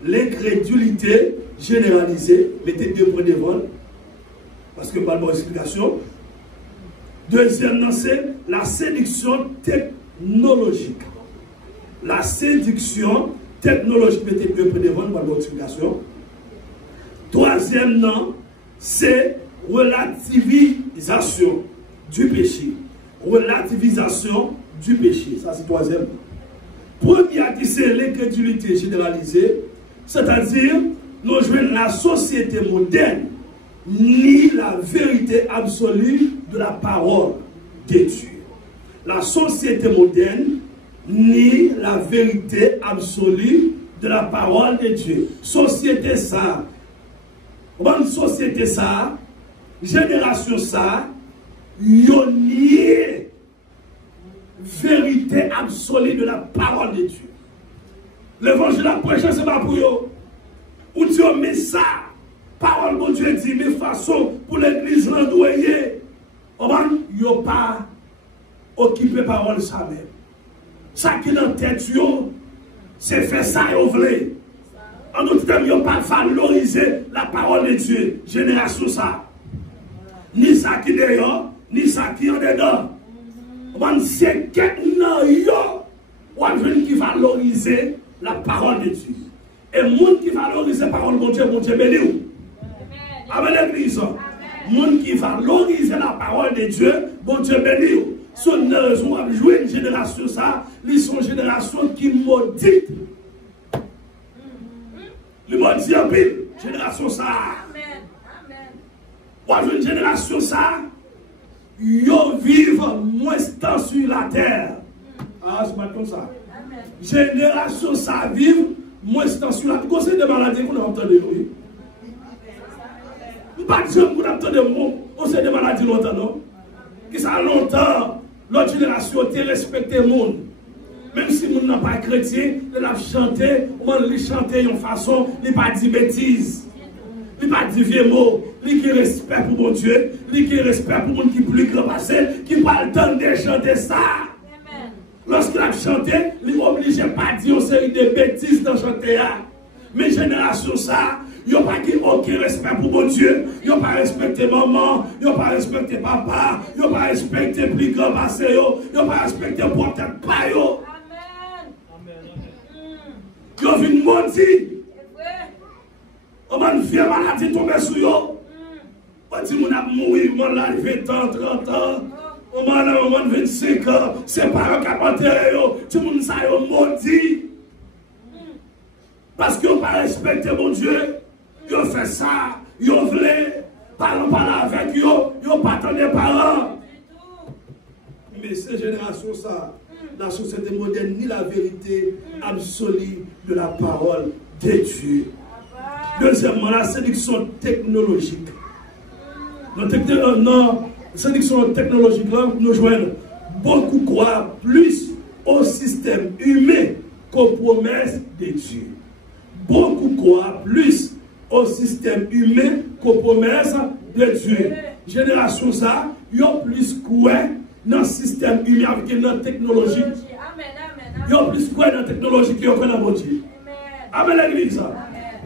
L'incrédulité généralisée. Mettez deux points devant. Parce que pas de bonne explication. Deuxièmement, c'est la séduction technologique. La séduction technologique, mettez deux points devant, pas de bonne explication. Troisièmement, c'est relativisation du péché. Relativisation du péché. Ça, c'est troisième. Premier, c'est l'incrédulité généralisée. C'est-à-dire, nous jouons la société moderne ni la vérité absolue de la parole de Dieu. La société moderne ni la vérité absolue de la parole de Dieu. Société ça, bonne société ça, génération ça, yon nié vérité absolue de la parole de Dieu. L'évangile à prêcher, c'est pas pour eux. Ou Dieu met ça. Parole de Dieu dit, mais façon pour l'église l'endoyer. Ils n'ont pas occupé parole ça même. Ça qui est dans la tête, c'est faire ça et ouvrir. En d'autres termes, ils n'ont pas valorisé la parole de Dieu. Génération ça. Ni ça qui est dehors, ni ça qui est dedans. C'est quelqu'un qui valorise la parole de Dieu. Et les gens qui valorisent la parole de Dieu, bon Dieu béni. Amen l'église. Les gens qui valorisent la parole de Dieu, bon Dieu béni. Si on a raison de jouer une génération, ça, ils sont une génération qui maudit. Les maudits en pile, génération ça. Amen. Une génération ça, ils vivent moins de temps sur la terre. Ah, c'est pas comme ça. Génération ça vive moins de temps sur la terre. Conseil de maladies qu'on a entendu, oui. Pas de gens qu'on a entendu, on sait des maladies longtemps, non? Qui ça longtemps, l'autre génération a respecté le monde. Même si le monde n'a pas chrétien, il a chanté, il chanté de façon, il n'a pas dit bêtises. Il n'a pas dit vieux mots. Il qui respect pour mon Dieu, il qui respect pour le monde qui est plus grand passé, qui n'a pas le temps de chanter ça. Lorsqu'il a chanté, il n'est obligé pas de dire une série de bêtises dans chanter. Mais génération ça, ils n'ont pas aucun respect pour mon Dieu, ils n'ont pas respecté maman, ils n'ont pas respecté papa, ils n'ont pas respecté plus grand passé, ils n'ont pas respecté porteur pas. Ils ont vu une maudit. On a une vieille maladie tombée sur eux. On dit qu'on a mouru, on a 20 ans, 30 ans. On a 25 ans. C'est pas un capoteur. Tout le monde ça est maudit. Parce qu'ils n'ont pas respecté mon Dieu. Ils ont fait ça. Ils ont voulu. Parlons pas avec eux. Ils n'ont pas attendu les parents. Mais ces générations, ça, la société moderne, ni la vérité absolue de la parole de Dieu. Deuxièmement, la séduction technologique. Dans la séduction technologique, là, nous joignons beaucoup croire plus au système humain qu'aux promesses de Dieu. Beaucoup croire plus au système humain qu'aux promesses de Dieu. Génération ça, ils ont plus croire dans le système humain avec dans la technologie. Ils ont plus croire dans la technologie qu'ils ont dans mon Dieu. Amen l'église.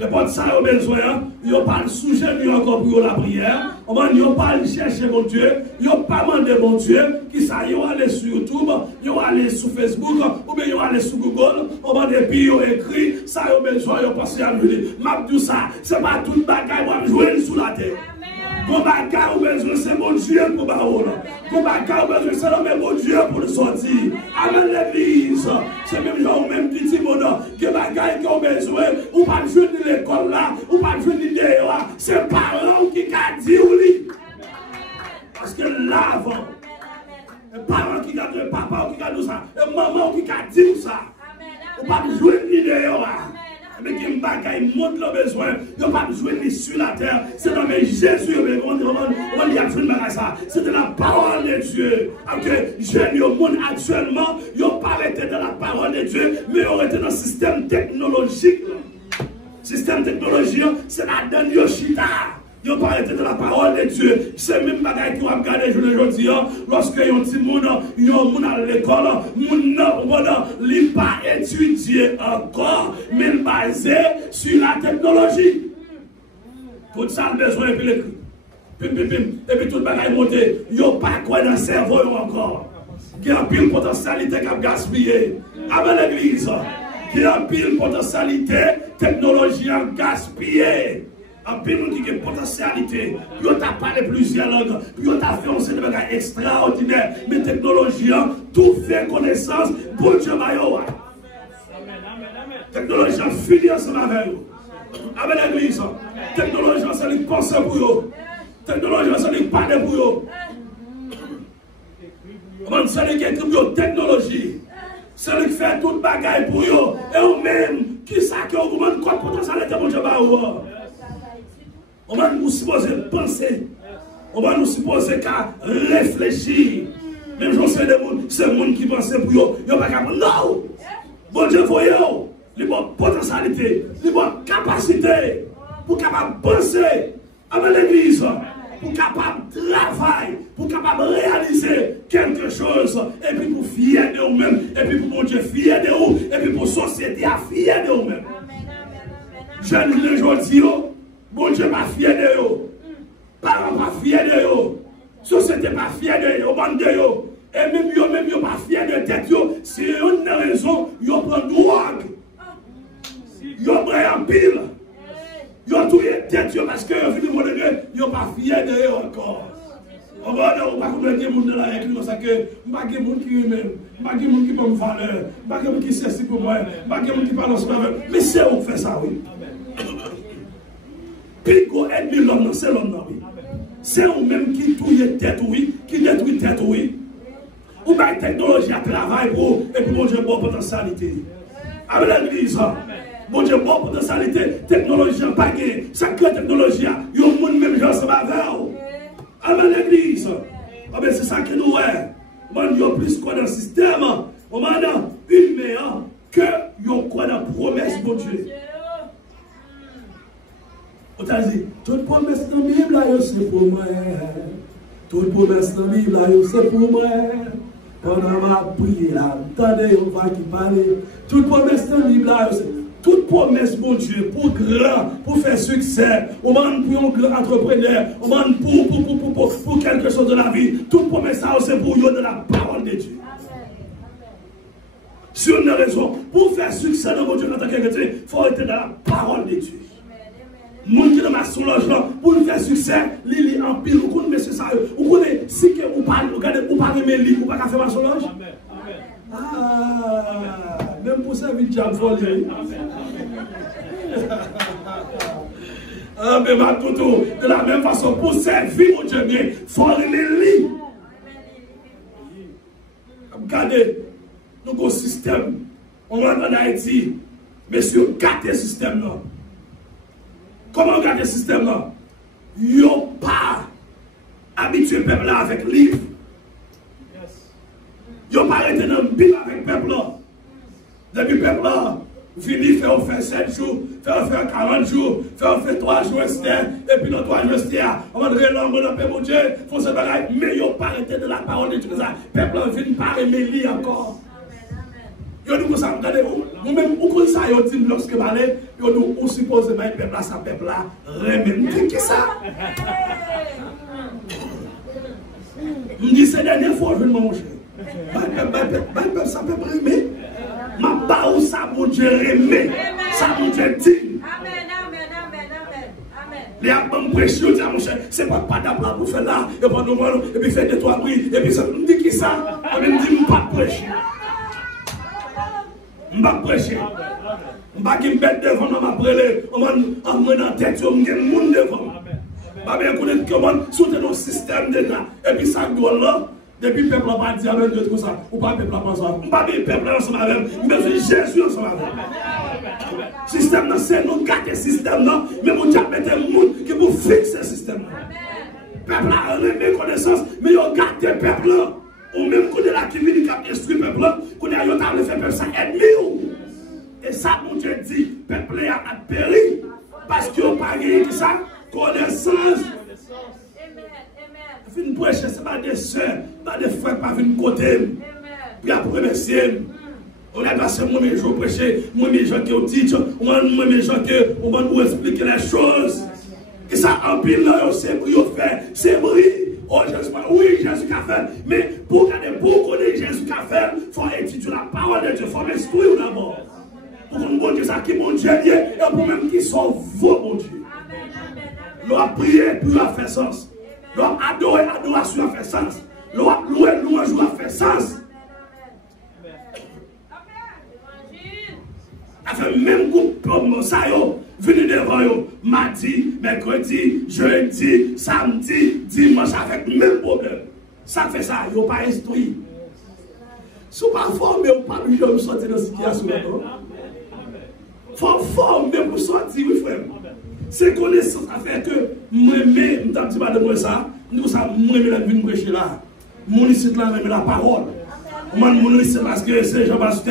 Les potes, ça ont besoin, ils n'ont pas le sujet encore pour la prière. Ils n'ont pas chercher mon Dieu. Ils n'ont pas demandé mon Dieu. Qui ça, ils vont aller sur YouTube, ils vont aller sur Facebook, ou bien ils vont aller sur Google. Et puis ils ont écrit, ça ils ont besoin, ils ont passé à lui. M'a dit ça, c'est pas tout le bagage pour jouer sous la terre. Mon bagage, besoin, c'est mon Dieu pour Baoul. Mon bagage, besoin, c'est le mon Dieu pour le sortir. Amen l'église. C'est même genre, même petit bonheur, que bagage qui ont besoin, ou pas jouer de l'école là, ou pas jouer de dehors là. C'est parents qui ont dit ou lui. Parce que là avant, les parents qui ont dit, papa qui ont dit ça, et maman qui a dit ça. Ou pas jouer de dehors là. Mais qui montre le besoin, il n'y a pas besoin de sur la terre. C'est dans mes Jésus, on y a fait ça. C'est de la parole de Dieu. Okay. Jeunes au monde actuellement, ils n'ont pas arrêté de la parole de Dieu, mais ils ont été dans le système technologique. Système technologique, c'est la dernière chita. Ils n'ont pas arrêté de la parole de Dieu. C'est le même bagage qui va regarder aujourd'hui. Lorsque ils ont dit, ils ont à l'école, ils n'ont pas étudié encore, mais basé sur la technologie. Tout ça a besoin de l'écrit. Et puis tout le bagage est monté. Ils n'ont pas quoi dans le cerveau encore. Il y a pile potentialité qui a gaspillé. Avec l'église, il y a pile potentialité, technologie a gaspillé. En plus, nous disons que potentialité, puis on t'a parlé plusieurs langues, puis on t'a fait un série de bagages extraordinaires, mais technologie, tout fait connaissance, bon Dieu, technologie, fini ensemble avec vous. Avec l'église, technologie, c'est lui penser pour vous. Technologie, c'est lui parler pour vous. C'est lui qui écrit pour vous, technologie. C'est lui qui fait tout bagaille pour vous. Et vous-même, qui ça qui augmente quoi potentialité, bon Dieu, on va nous supposer penser. On va nous supposer qu'à réfléchir. Même si c'est le monde qui pense pour eux. Ils n'ont pas capable. Non! Bon Dieu, voyez, les bonnes potentialités, les bonnes capacités pour capable penser avec l'église, pour capable travailler, pour capable réaliser quelque chose, et puis pour fier de vous-même, et puis pour mon Dieu fier de vous, et puis pour la société à fier de vous-même. Je dis aujourd'hui, bon Dieu pas fier de vous. Parents pas fier de vous. Société pas fier de vous. Bande de vous. Et même vous pas fier de tête. C'est une raison, vous prend drogue. Vous prend en pile. Vous tout tête parce que vous pas fier de vous encore. On va pas comprendre que monde là avec nous ça que pas que monde qui même, pas que monde qui peut me valeur, pas que monde qui sait pour moi, pas que monde qui parle ensemble. Mais c'est où fait ça oui. Puis qu'on aide l'homme, c'est l'homme, oui. C'est eux-mêmes qui touillent tête, oui, qui détruisent tête, oui. Ou bien la technologie à travail pour, et puis bon Dieu, bonne potentialité. Avec l'église, bon Dieu, bonne potentialité, technologie en pagaie, sacrée technologie, il y a un monde même, j'en sais pas vers vous. Avec l'église, c'est ça que nous avons. On a plus quoi dans le système, on a une meilleure que nous quoi dans la promesse de Dieu. On t'a dit, toute promesse dans la Bible, c'est pour moi. Toute promesse dans la Bible, c'est pour moi. Pendant ma prière, attendez, on va qui parler. Toute promesse dans la Bible, c'est toute promesse, mon Dieu, pour grand, pour faire succès, on demande pour un grand entrepreneur, on demande pour quelque chose de la vie. Toute promesse, c'est pour vous de la parole de Dieu. Sur une raison, pour faire succès dans mon Dieu en tant que chrétien, il faut être dans la parole de Dieu. Moun qui dans ma logement pour faire succès, Lili en pile, vous connaissez ça, vous connaissez si que vous parlez, vous parlez mes livres, vous ne pouvez pas faire ma solange. Ah, même pour ça, vite, j'ai volé. Ah, mais ma toutou, de la même façon, pour servir mon Dieu bien, il faut aller les livres. Regardez, nous avons un système, on va en Haïti, mais sur 4 systèmes là. Comment regarder le système là? Ils n'ont pas habitué le peuple là avec livre. Ils n'ont pas arrêté dans le Bible avec le peuple là. Depuis le peuple là, fini, fait 7 jours, fait 40 jours, fait 3 jours, et puis dans 3 jours, on va dire l'homme, on a mon Dieu, il faut se bagailler, mais ils n'ont pas arrêté de la parole de Dieu. Le peuple là, vient pas aimer lire encore. Yo nous comme ça, regardez, nous-mêmes, ou comme ça, yo dit lorsque je parlais, yo nous, on suppose que le peuple là, ça peuple là, remet. Qui est ça? Je me dis, c'est la dernière fois, je vais manger. Ça peut remet. Ma parole, ça, mon Dieu, remet. Ça, mon Dieu, dit. Amen, amen, amen, amen, amen. Les abons précieux, dit, mon cher, c'est pas d'abord pour faire là, et pas de et puis faire des trois bruits, et puis ça me dit qui ça? On me dit, je ne pas prêcher. Je ne pas prêcher. Je ne pas me mettre devant, on m'a brûlé, on m'a dans la tête, on m'a mis monde devant. Je ne pas connaître comment soutenir nos systèmes déjà. Et puis ça gueule là, depuis le peuple n'a pas dit avec Dieu tout ça, ou pas le peuple n'a pas ça. Je ne pas le peuple ensemble avec, mais c'est Jésus ensemble avec. Système, c'est nous garder le système, mais vous avez mis un monde qui vous fixe le système. Le peuple a remis connaissance, mais vous gardez le peuple là. Ou même qu'on est là qui vient qui a instruit le peuple là, qu'on est à le fait peuple ça ennemi. Et ça, mon Dieu dit, le peuple a péri parce qu'ils n'ont pas gagné ça, connaissance. Fin prêcher, ce n'est pas des soeurs, pas des frères, pas une côté. Puis après, merci. On a passé moi mes jours prêcher, moi mes gens qui ont dit, moi mes gens qui ont nous expliquer les choses. Et ça, en pile là, c'est fait, c'est bris. Oh Jésus, oui, Jésus qu'a fait. Mais pour connaître Jésus qu'a fait, il faut étudier la parole de Dieu, il faut l'instruire d'abord. Pour qu'on bon Dieu, ça qui mon Dieu est, et pour même qui sont vos mon Dieu. L'on prier, puis a fait sens. L'on adorer, adoration a fait sens. L'on louer, louange a fait sens. Avec même groupe comme ça, venez devant eux, mardi, mercredi, jeudi, samedi, dimanche, avec le même problème. Ça fait ça, ils n'ont pas instruit. Si vous ne pas formé, vous ne pouvez pas obligé de sortir dans cette situation. Il faut former pour sortir, oui frère. C'est connaissance à faire que moi-même, je ne dis pas de moi ça, nous sommes moi-même venir prêcher là. Mon ici là, même la parole. Mon ici parce que c'est Jean-Baptiste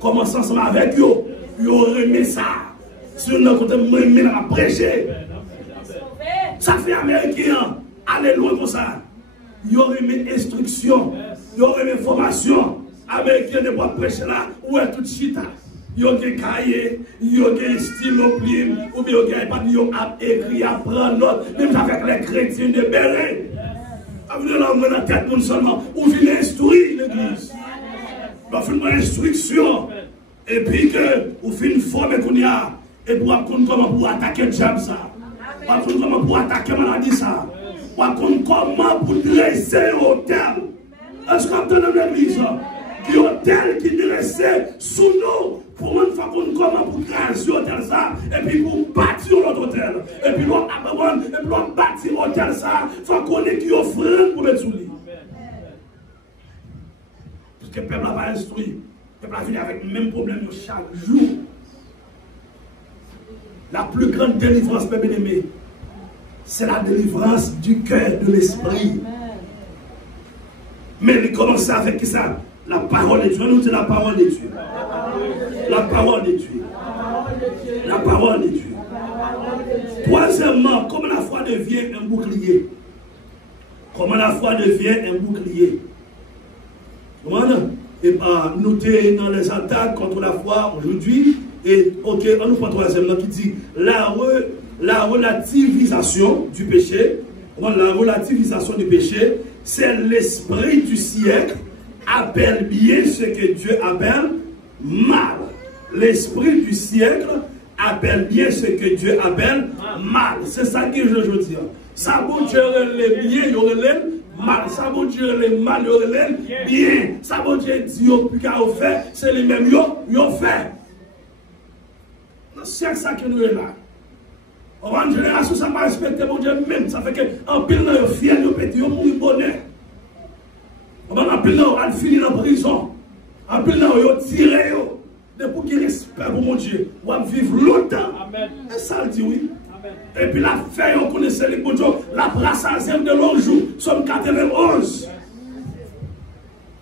commence ensemble avec eux. Ils remet ça. Sur notre côté, moi-même à prêcher. Ça fait américain. Allez loin comme ça. Ils remet instruction. Ils remet formation. Américain ne peut prêcher là. Où est tout chita? Ils ont des cahiers, ils ont des stylos plumes, ou bien ils ont écrit, à prendre note, même avec les chrétiens de Béret. Vous avez dans la tête seulement, ou vous instruire l'église. Vous faites une instruction, et puis que vous faites une forme qu'on y a, et pour apprendre comment pour attaquer le diable ça. Pour apprendre comment pour attaquer la maladie ça. Pour apprendre comment pour dresser l'hôtel. Est-ce qu'on entend dans l'église? Qui hôtel qui dressait sous nous. Pour une fois qu'on commence pour craser l'hôtel ça, et puis pour bâtir l'autre hôtel, et puis l'on abandonne, et puis l'on bâtit l'hôtel ça, il faut qu'on ait qui offre pour mettre sous lui. Parce que le peuple n'a pas instruit, le peuple a fini avec le même problème chaque jour. La plus grande délivrance, mes bien-aimés, c'est la délivrance du cœur, de l'esprit. Mais il commence avec ça. La parole de Dieu. Nous dit la parole de Dieu. La parole de Dieu. La parole de Dieu. Troisièmement, comment la foi devient un bouclier. Comment la foi devient un bouclier. Voilà. Et pas noter dans les attaques contre la foi aujourd'hui. Et ok, on nous prend troisièmement qui dit la relativisation du péché. La relativisation du péché, c'est l'esprit du siècle appelle bien ce que Dieu appelle mal. L'esprit du siècle appelle bien ce que Dieu appelle mal. C'est ça que je veux dire. Ça bon Dieu les bien, il y aurait les mal. Ça bon Dieu les mal, il y aurait les bien. Ça bon Dieu dit, plus qu'à faire, c'est les mêmes, ils ont fait. C'est ça que nous est là. En génération, ça ne va pas respecter mon Dieu même. Ça fait qu'en pile, ils sont fiers, ils pétent, ils ont mouru bonheur. En pile, ils ont fini en prison. En pile, ils ont tiré. De pour qu'il respecte pour mon Dieu. On va vivre longtemps. Et ça le dit oui. Et puis la feuille, on connaissait les bons jours. La brassage de longs jours. Somme 91.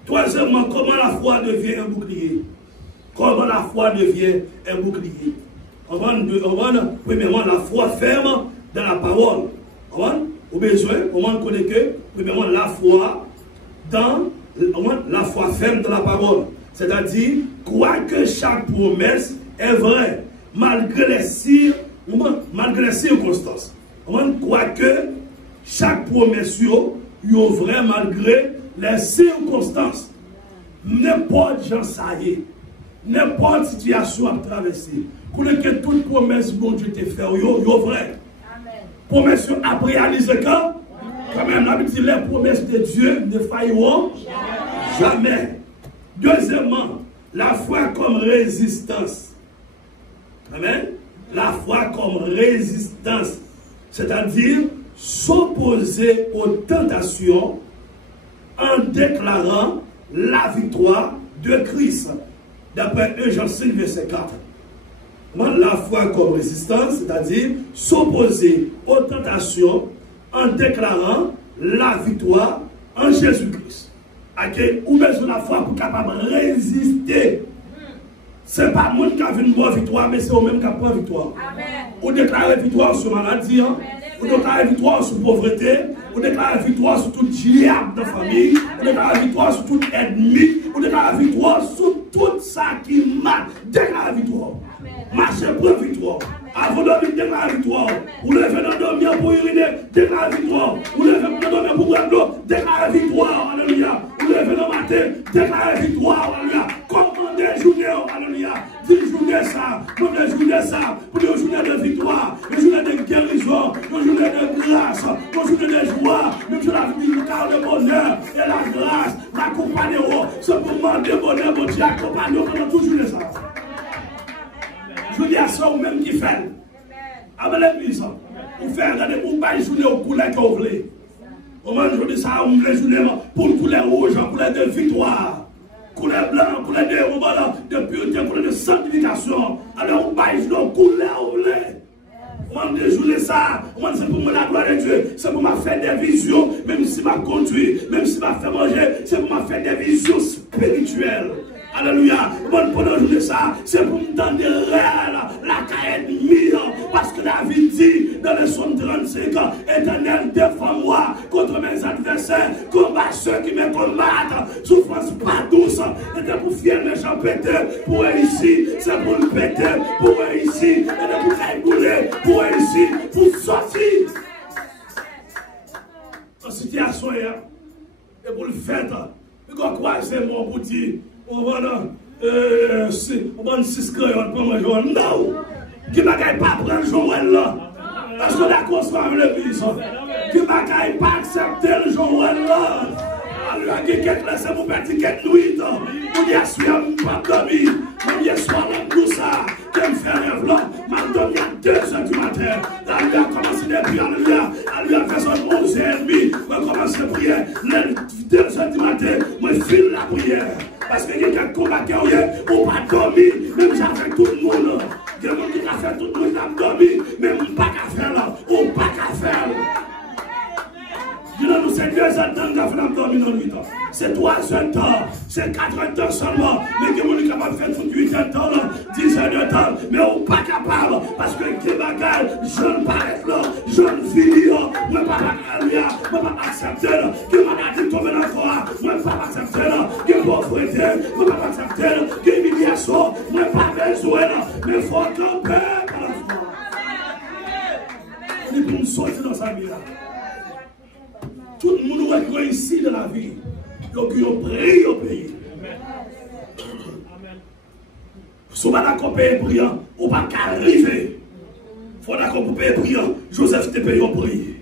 Troisièmement, comment la foi devient un bouclier. Comment la foi devient un bouclier. On va, premièrement, la foi ferme dans la parole. Au besoin, on va connaître que, premièrement, la foi ferme dans la parole. C'est-à-dire, quoique chaque promesse est vraie, malgré les circonstances. Quoique chaque promesse est vraie malgré les circonstances. N'importe gens ça y est, n'importe situation à traverser, pour que toute promesse bon Dieu te fait, est vrai. Promesse à réaliser quand même, la Bible dit les promesses de Dieu ne failliront jamais. Deuxièmement, la foi comme résistance. Amen. La foi comme résistance, c'est-à-dire s'opposer aux tentations en déclarant la victoire de Christ. D'après 1 Jean 5, verset 4. La foi comme résistance, c'est-à-dire s'opposer aux tentations en déclarant la victoire en Jésus-Christ. Ou besoin de la foi pour capable résister. Ce n'est pas le monde qui a une bonne victoire, mais c'est eux-mêmes qui ont une victoire. Ou déclarer victoire sur maladie, ou déclarer victoire sur pauvreté, ou déclarer victoire sur tout diable de la famille, ou déclarer victoire sur tout ennemi, ou déclarer victoire sur tout ça qui mal. Déclarer victoire. Marchez pour victoire. Avant de déclarer victoire. Ou levez dans dormir pour uriner, déclarer victoire. Ou levez dans dormir pour boire de l'eau, déclarer victoire. Alléluia. Ou levez dans matin, déclarer victoire. Alléluia. Commandez journée, alléluia. 10 journées ça, pour des journées ça, pour des journées de victoire, des journées de guérison, des journées de grâce, des journées de joie, des journées de bonheur et la grâce, l'accompagnement. C'est pour demander bonheur, mon Dieu, accompagnement pendant toute journée ça. Je dis à ça ou même qui fait. Avec l'église, vous faites regarder pour pas une journée au couleur que vous voulez. Au moins, je dis ça, on voulait journée pour le couleur rouge, couleur de victoire. Couleur blanc, couleur de pureté, couleur de sanctification. Alors, on va jouer couleur ou on va jouer ça. C'est pour moi la gloire de Dieu. C'est pour moi faire des visions, même si m'a conduit, même si m'a fait manger. C'est pour moi faire des visions spirituelles. Alléluia. Pendant jouer ça, c'est pour me donner réel la caille mire. Parce que David dit dans le psaume 35, Éternel, défends-moi contre mes adversaires, combat ceux qui me combattent. Souffrance pas douce. C'était pour fier les gens péter, pour réussir. C'est pour le péter, pour réussir. C'était pour rigoler, pour réussir, pour sortir. En situation, et pour le faire. Et quoi, c'est mon bouti. On va dans 6 crayons pour manger. Non! Qui ne va pas prendre Joël là? Parce qu'on a construit avec l'église. Qui ne va pas accepter le Joël là? Alors, qui est laissé pour petit quête nuit? On y a su un pas dormi. On y a soir dans tout ça. Qui me fait rêve là? M'a dormi à 2 h du matin. Elle a commencé à prier. Elle a fait son 11h30. On a commencé à prier. 2 h du matin. On file la prière. Parce que quelqu'un combattait, on va dormir, même j'avais tout le monde. Il y a des gens qui ont fait tout le monde, ils ont dormi, mais on n'a pas qu'à faire là, on n'a pas qu'à faire. Dis-nous, c'est 2 heures de temps qu'on a dormi dans 8 ans. C'est 3 heures de temps, c'est 4 heures de temps seulement. Mais il y a des gens qui ont fait 8 heures de temps, 10 heures de temps, mais on n'est pas capable. Parce que les bagages, je ne paraît là, je ne finis là, je ne peux pas accepter là. Que maladie tombe dans le corps, je ne peux pas accepter là. Que pauvreté, je ne peux pas accepter là. Que humiliation, je ne peux pas besoin là. Mais il faut camper par la foi. On est pour nous sortir dans sa vie là. Tout le monde va réussir dans la vie. Donc, ils ont prié au pays. Si on va d'accord payer priant, on va arriver. Il faut d'accord pour payer priant. Joseph te paye au prix.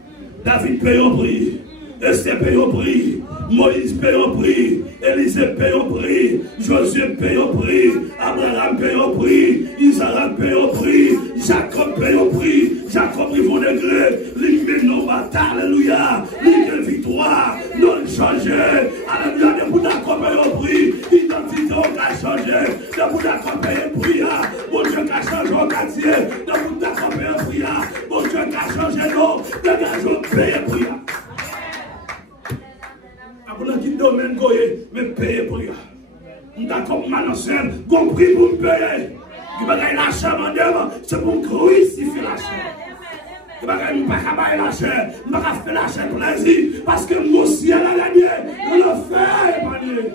David paye au prix. Esther paye au prix. Moïse paye au prix. Élisée paye au prix. Josué paye au prix. Abraham paye au prix. Isaac paye au prix. Jacob paye au prix. Jacob Rivon de Gré. L'hymne non bataille. Alléluia. L'hymne victoire. Non changé. Alléluia. De Bouddha paye au prix. Identité on a changé. De Bouddha paye au prix. Bon Dieu qui a changé au quartier. De Bouddha paye au prix. Bon Dieu qui a changé l'eau. De Gajon paye au prix. Dans quel domaine mais payer pour eux. Nous avons manancel, compris pour me payer. Qui va gagner la chair, c'est pour crucifier la chair. Qui va gagner la chair, ne va pas faire la chair plaisir, parce que mon ciel a gagné, on le fait épargner.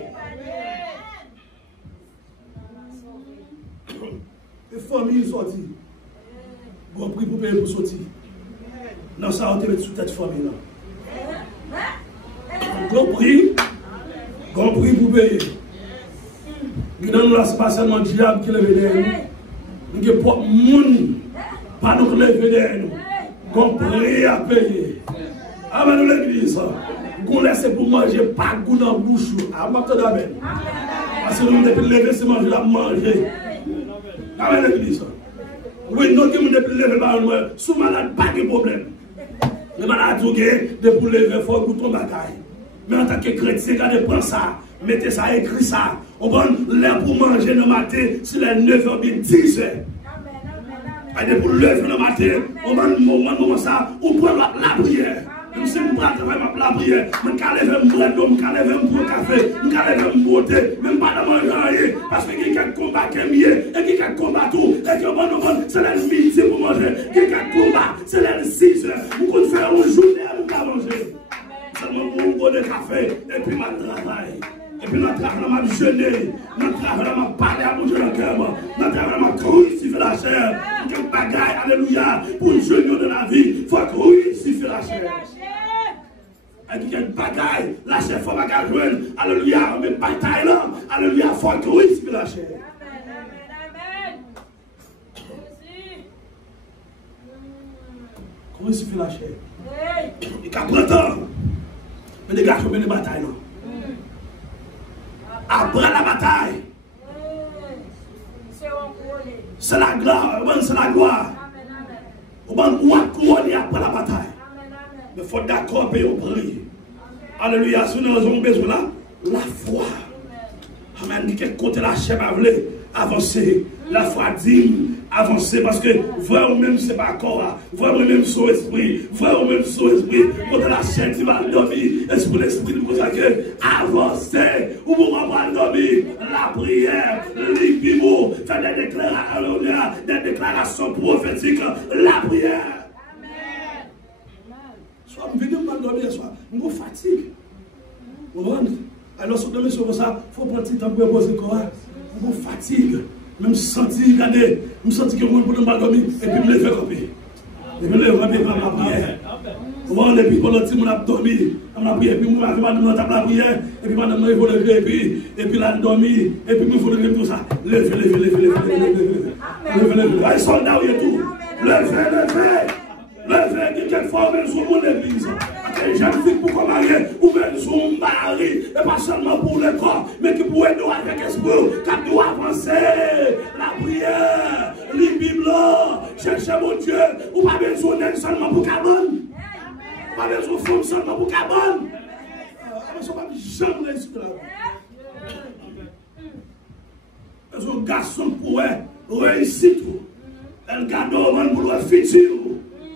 Et famille sorti. Bon prix pour payer pour sortir. Non, ça a été sous tête famille là. Bon prix pour payer. Nous donnons là, c'est pas seulement le diable qui lève derrière nous. Nous avons pas monde, pas nous lever derrière nous. Bon prix à payer. Amen l'église. Nous laissons pour manger, pas de goût dans la bouche. Amen. Parce que nous depuis lever, c'est manger, la manger. Amen l'église. Oui, nous qui depuis lever, sous malade, pas de problème. Les malades, depuis lever, il faut que nous bagaille. Mais en tant que chrétien, regardez, prends ça, mettez ça, écrit ça. On prend l'air pour manger le matin, c'est les 9h, 10h. Et pour lever le matin, on prend ça, on prend la prière. Même si je prends la prière, je me lève un bread, je me lève un bon café, je me lève un beauté, même pas de manger, parce qu'il y a un combat qui est mieux, et qu'il y a un combat tout, et que c'est le midi pour manger, il y a un combat, c'est le 6h, vous pouvez faire une journée à nous manger. Seulement pour un bon café, et puis ma travail. Et puis notre travail m'a jeûné, notre travail m'a parlé à mon Dieu dans le cœur, notre travail m'a crucifié la chair. Quel bagaille, alléluia, pour une jeûne de la vie, il faut crucifier la chair. Et puis quel bagaille, la chair, il faut pas joindre, alléluia, mais bataille là, alléluia, il faut crucifier la chair. Amen. Crucifier la chair. Et qu'à printemps, mais les gars, je mets des batailles là. Après la bataille, c'est la gloire, c'est la gloire. On va couronner après la bataille. Mais il faut d'accord payer au prix. Alléluia, si nous avons besoin là, la foi. Amen, dit quel côté la chair va avancer. La foi dit avancer parce que voir même c'est pas corps, voir même son esprit, voir même son esprit, quand la chair qui va dormir, est-ce que l'esprit nous dit que avancer, ou pour avoir dormir, la prière, l'ibimo, faire des déclarations prophétiques, la prière. Soit je viens de dormir, soit je me fatigue. Vous comprenez? Alors si vous dormez sur ça, il faut prendre un petit temps pour reposer le corps. Je me fatigue. Même senti, regardez, je me sens que je ne peux pas dormir, et puis je me lève camper. Et puis je me lève camper par ma prière. Et puis pendant que je me dormi, je me prière, et puis je me lève dans la prière, et puis pendant que je me lève, et puis là je dormi, et puis je me lève tout ça. Levez. Les soldats, il y a tout. Levez, quelquefois, même sur mon église. Les jeunes filles pour qu'on marie, ou même sur mon mari, et pas seulement pour le corps, mais qui pourrait nous avec esprit, qui doit avancer. La prière, les Bibles, chercher mon Dieu, ou pas besoin d'être seulement pour cabane. Pas besoin de femme seulement pour cabane. Parce qu'on va jamais l'esclave. Parce qu'un garçon pourrait réussir tout. Elle garde au monde pour le futur,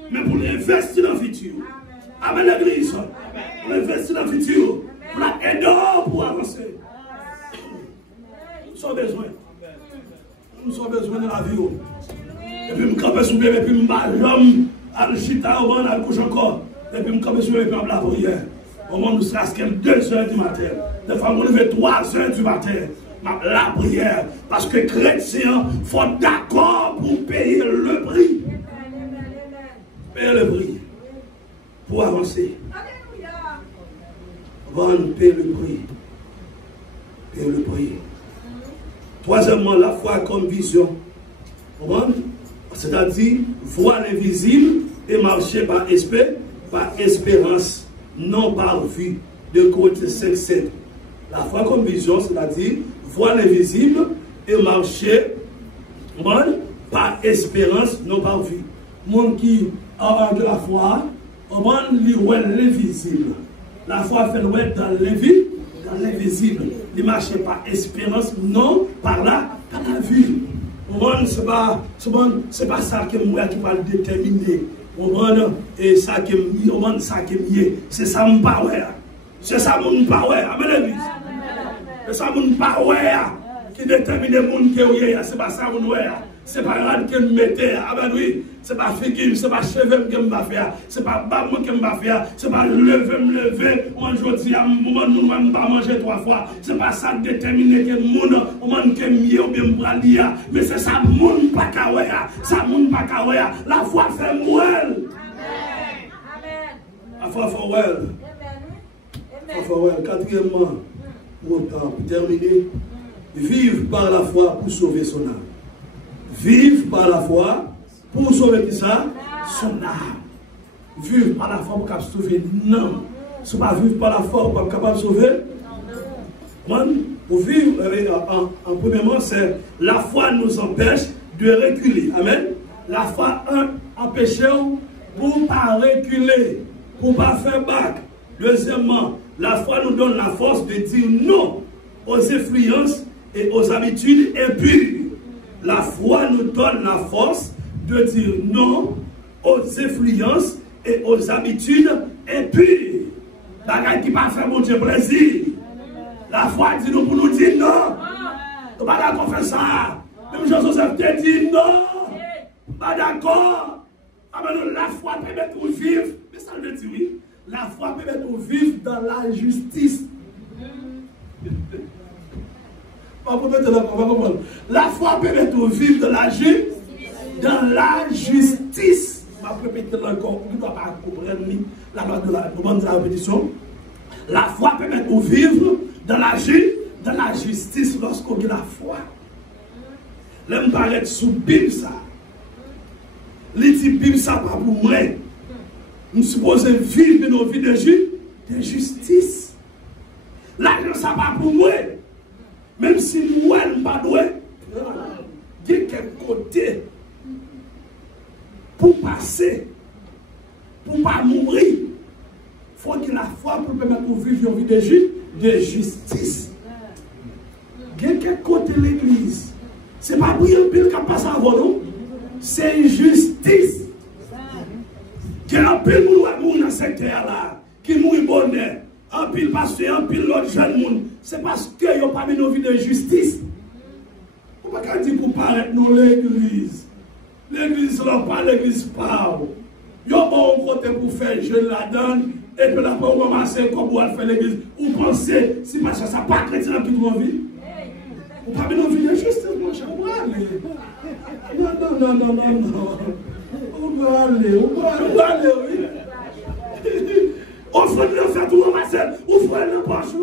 mais pour l'investir dans le futur. Amen l'église. Pour investir dans le futur. Pour l'aider pour avancer. Nous avons besoin. Nous avons besoin de la vie. Et puis, je me campe sur le et puis je me bats. Je me chita au monde, je me couche encore. Et puis, je me campe sur le et puis je me la prière. Au monde, nous serons à 2h du matin. Des fois, on lever 3h du matin. La prière. Parce que chrétiens font d'accord pour payer le prix. Payer le prix. Pour avancer. Avant de payer le prix. Payer le prix. Troisièmement, la foi comme vision. C'est-à-dire, voir l'invisible et marcher par espérance, non par vue. De Corinthiens 5:7. La foi comme vision, c'est-à-dire, voir l'invisible et marcher par espérance, non par vue. Monde qui a de la foi, on va l'invisible. La foi fait dans l'invisible. Il marche par espérance, non par la vue. C'est pas ça que moi qui va le déterminer. Et ça qui est mieux. C'est ça mon power. C'est ça mon power. Amen l'église. C'est ça mon power qui détermine le monde qui est. C'est pas ça mon power. c'est pas rad que me mettez, ah ben oui, c'est pas figure, c'est pas cheveux que me va faire, c'est pas bas que me va faire, c'est pas lever, on aujourd'hui, on ne pas manger 3 fois, c'est pas ça déterminer que monde, on ne que mieux ou bien me mais c'est ça, monde pas kawaya, ça monde pas kawaya, la foi fait mourir. La foi fait well. La foi well. Quatrièmement, pour terminer, vivre par la foi pour sauver son âme. Vivre par la foi pour sauver qui ça? Son âme. Vivre par la foi pour capable sauver. Non. Si pas vivre par la foi, pour capable de sauver. Pour vivre, en premièrement, c'est la foi nous empêche de reculer. Amen. La foi empêche pour ne pas reculer, pour ne pas faire bac. Deuxièmement, la foi nous donne la force de dire non aux influences et aux habitudes impures. La foi nous donne la force de dire non aux influences et aux habitudes impures. La gueule qui va faire mon Dieu plaisir. La foi dit nous pour nous dire non. Nous pas d'accord faire ça. Même Jean-Joseph te dit non. Pas d'accord. La foi permet de vivre. Mais ça veut dire oui. La foi permet de vivre dans la justice. La foi permet de vivre dans la justice. Dans la justice. Je vais répéter encore. On ne doit pas comprendre la loi de la répétition. La foi permet de vivre dans la justice lorsqu'on a la foi. L'homme paraît sous Bible ça. Les Bible ça pas pour moi. Nous supposons vivre dans nos vies de justice. L'argent ça pas pour moi. Même si nous ne pas doué, il y a quel côté pour passer, pour ne pas mourir. Il faut que la foi pour permettre de vivre une vie de justice. Il y a quel côté l'église. Ce n'est pas pour un pile qui passe avant nous. C'est justice. Il y a un pile qui dans ce secteur-là, qui mourit bonheur. Un pile pasteur, un pile l'autre jeune monde. C'est parce qu'ils n'ont pas mis nos vies de justice. On ne peut pas dire pour paraître dans l'église. L'église là, pas l'église pas. Ils ont bon côté pour faire jeune la donne. Et puis là, on va ramasser comme on fait l'église. Vous pensez, si parce que ça n'a pas chrétien qui doit vivre. On ne peut pas mettre nos vies de justice, mon cher. On va aller. Non. On va aller, oui. On fait le faire tout ramasser. On fait le poche.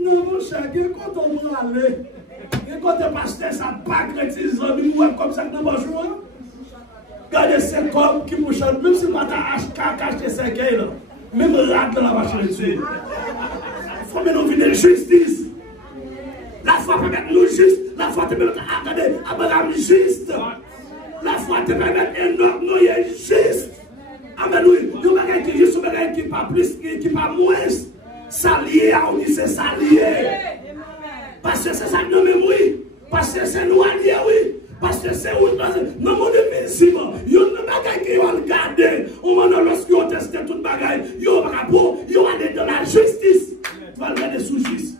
Non, mon cher, quand on va aller, et quand on passe ça, pas chrétien, comme ça, dans le jour. Regardez ces corps qui me chantent, même si je n'ai acheté 5 là, même rate dans la machine dessus. Il faut mettre nos vies de justice. La foi peut mettre nous juste, la foi te permet de juste. La foi te permet d'être nous juste. Amen, oui. Nous avons qui juste, qui pas plus, qui pas moins. S'allier, on dit c'est s'allier. Parce que c'est ça que nous même oui. Parce que c'est nous alliés, oui. Parce que c'est où nous avons des musulmans. Il y a des bagages qui vont regarder. On va lorsqu'ils ont testé toute bagaille. Ils vont aller dans la justice. Tu vas regarder sous justice.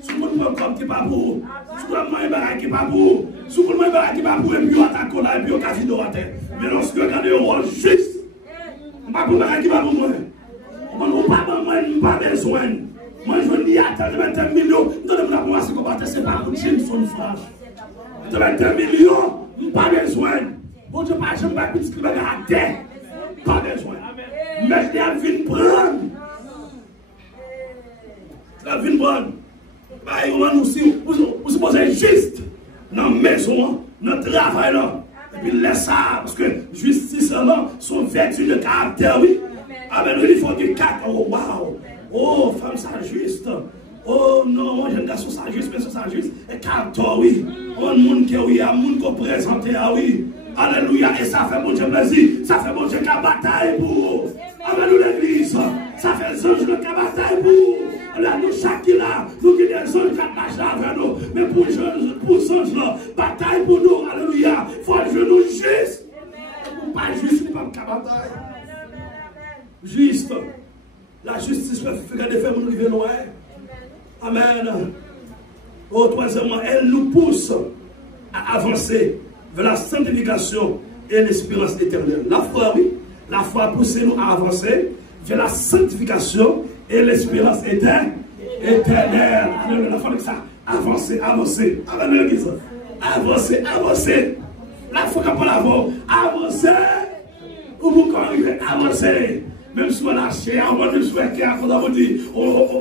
Sous le monde qui n'est pas pour. Sous le monde qui n'est pas pour. Sous le monde qui n'est pas pour. Et puis on attaque là. Et puis on casse dans la tête. Mais lorsque vous regardez au juste. On ne va pas pour qui va pour moi. On ne va pas besoin. Moi je dis attends, 21 millions. Donnez-moi pour moi si vous battez. C'est pas une Jameson Flash. 21 millions, pas besoin. Bon Dieu, pas jamais petit qui va garder. Pas besoin. Mais je viens prendre. La vie prendre. Vous supposez juste dans la maison, dans le travail là. Et puis laisse ça, parce que justice là, son vertu de caractère, oui. Ah ben il faut du 4. Oh waouh. Oh, femme ça juste. Oh non, jeune garçon ça juste, mais ça juste. Et caractère, oui. On monde qui oui, un monde qu'on présente, ah oui. Alléluia. Et ça fait mon Dieu plaisir. Ça fait mon Dieu qui a bataille pour. Amen, l'église. Ça fait des anges qui a bataille pour. Là, nous, chacun là, nous qui des anges qui marchent avec nous. Mais pour ces anges là, bataille pour nous. Alléluia. Il faut que nous juste. Pour pas juste, il pas de bataille. Juste. La justice fait des faits, nous arrivons loin. Amen. Oh, troisièmement, elle nous pousse à avancer vers la sanctification et l'espérance éternelle. La foi, oui, la foi pousse nous à avancer vers la sanctification et l'espérance éternelle. La foi, ça, avancer, avancer. Avancer, avancer. La foi qu'on parle avancer. Ou vous arrivez, avancer. Même si on a lâché, même si on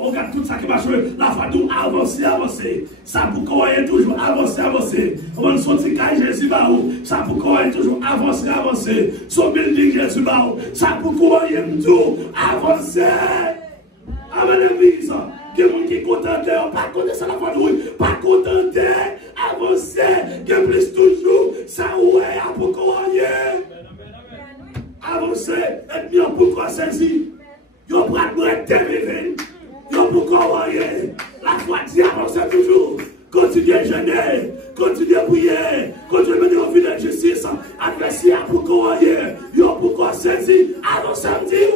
regarde tout ça qui marche, la foi nous avancer, avancer. Ça pour qu'on ait toujours avancer, avancer. On va sortir quand Jésus va où? Ça pour qu'on ait toujours avancer, avancer. Son building Jésus va où? Ça pour qu'on ait toujours avancer. Amen, l'église. Il y a des gens qui sont contentés, pas contentés, ça la foi nous, pas contentés, avancer. Il y a plus toujours, ça ouais, pour qu'on ait. Avancer, et bien pourquoi saisir? Yo prend être terminé. Yo pourquoi voyer? La foi dit avancer toujours. Continuez à jeûner, continuez à prier, continuez à mener au vie de justice. Adversaire pourquoi voyer? Yo pourquoi saisir? Avancer dit.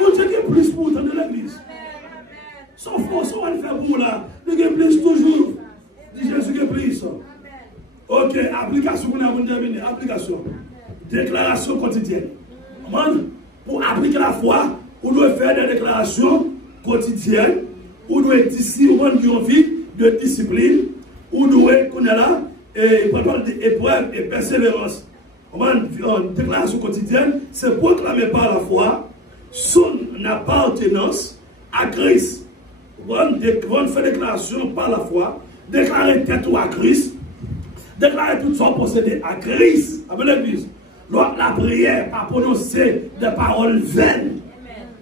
Mon Dieu qui est plus pour dans l'église. Son force, on va le faire pour là. Il y a plus toujours. Dit Jésus qui est plus. Ok, application pour nous terminer. Application. Déclaration quotidienne. Pour appliquer la foi, on doit faire des déclarations quotidiennes, on doit être ici au monde qui ont envie de discipline, on doit connaître là et préparer des épreuves et persévérance. Une déclaration quotidienne, c'est proclamer par la foi son appartenance à Christ. On fait déclaration par la foi, déclarer tête à Christ, déclarer tout son possédé à Christ. Amen l'église. La prière, pas prononcer des paroles vaines,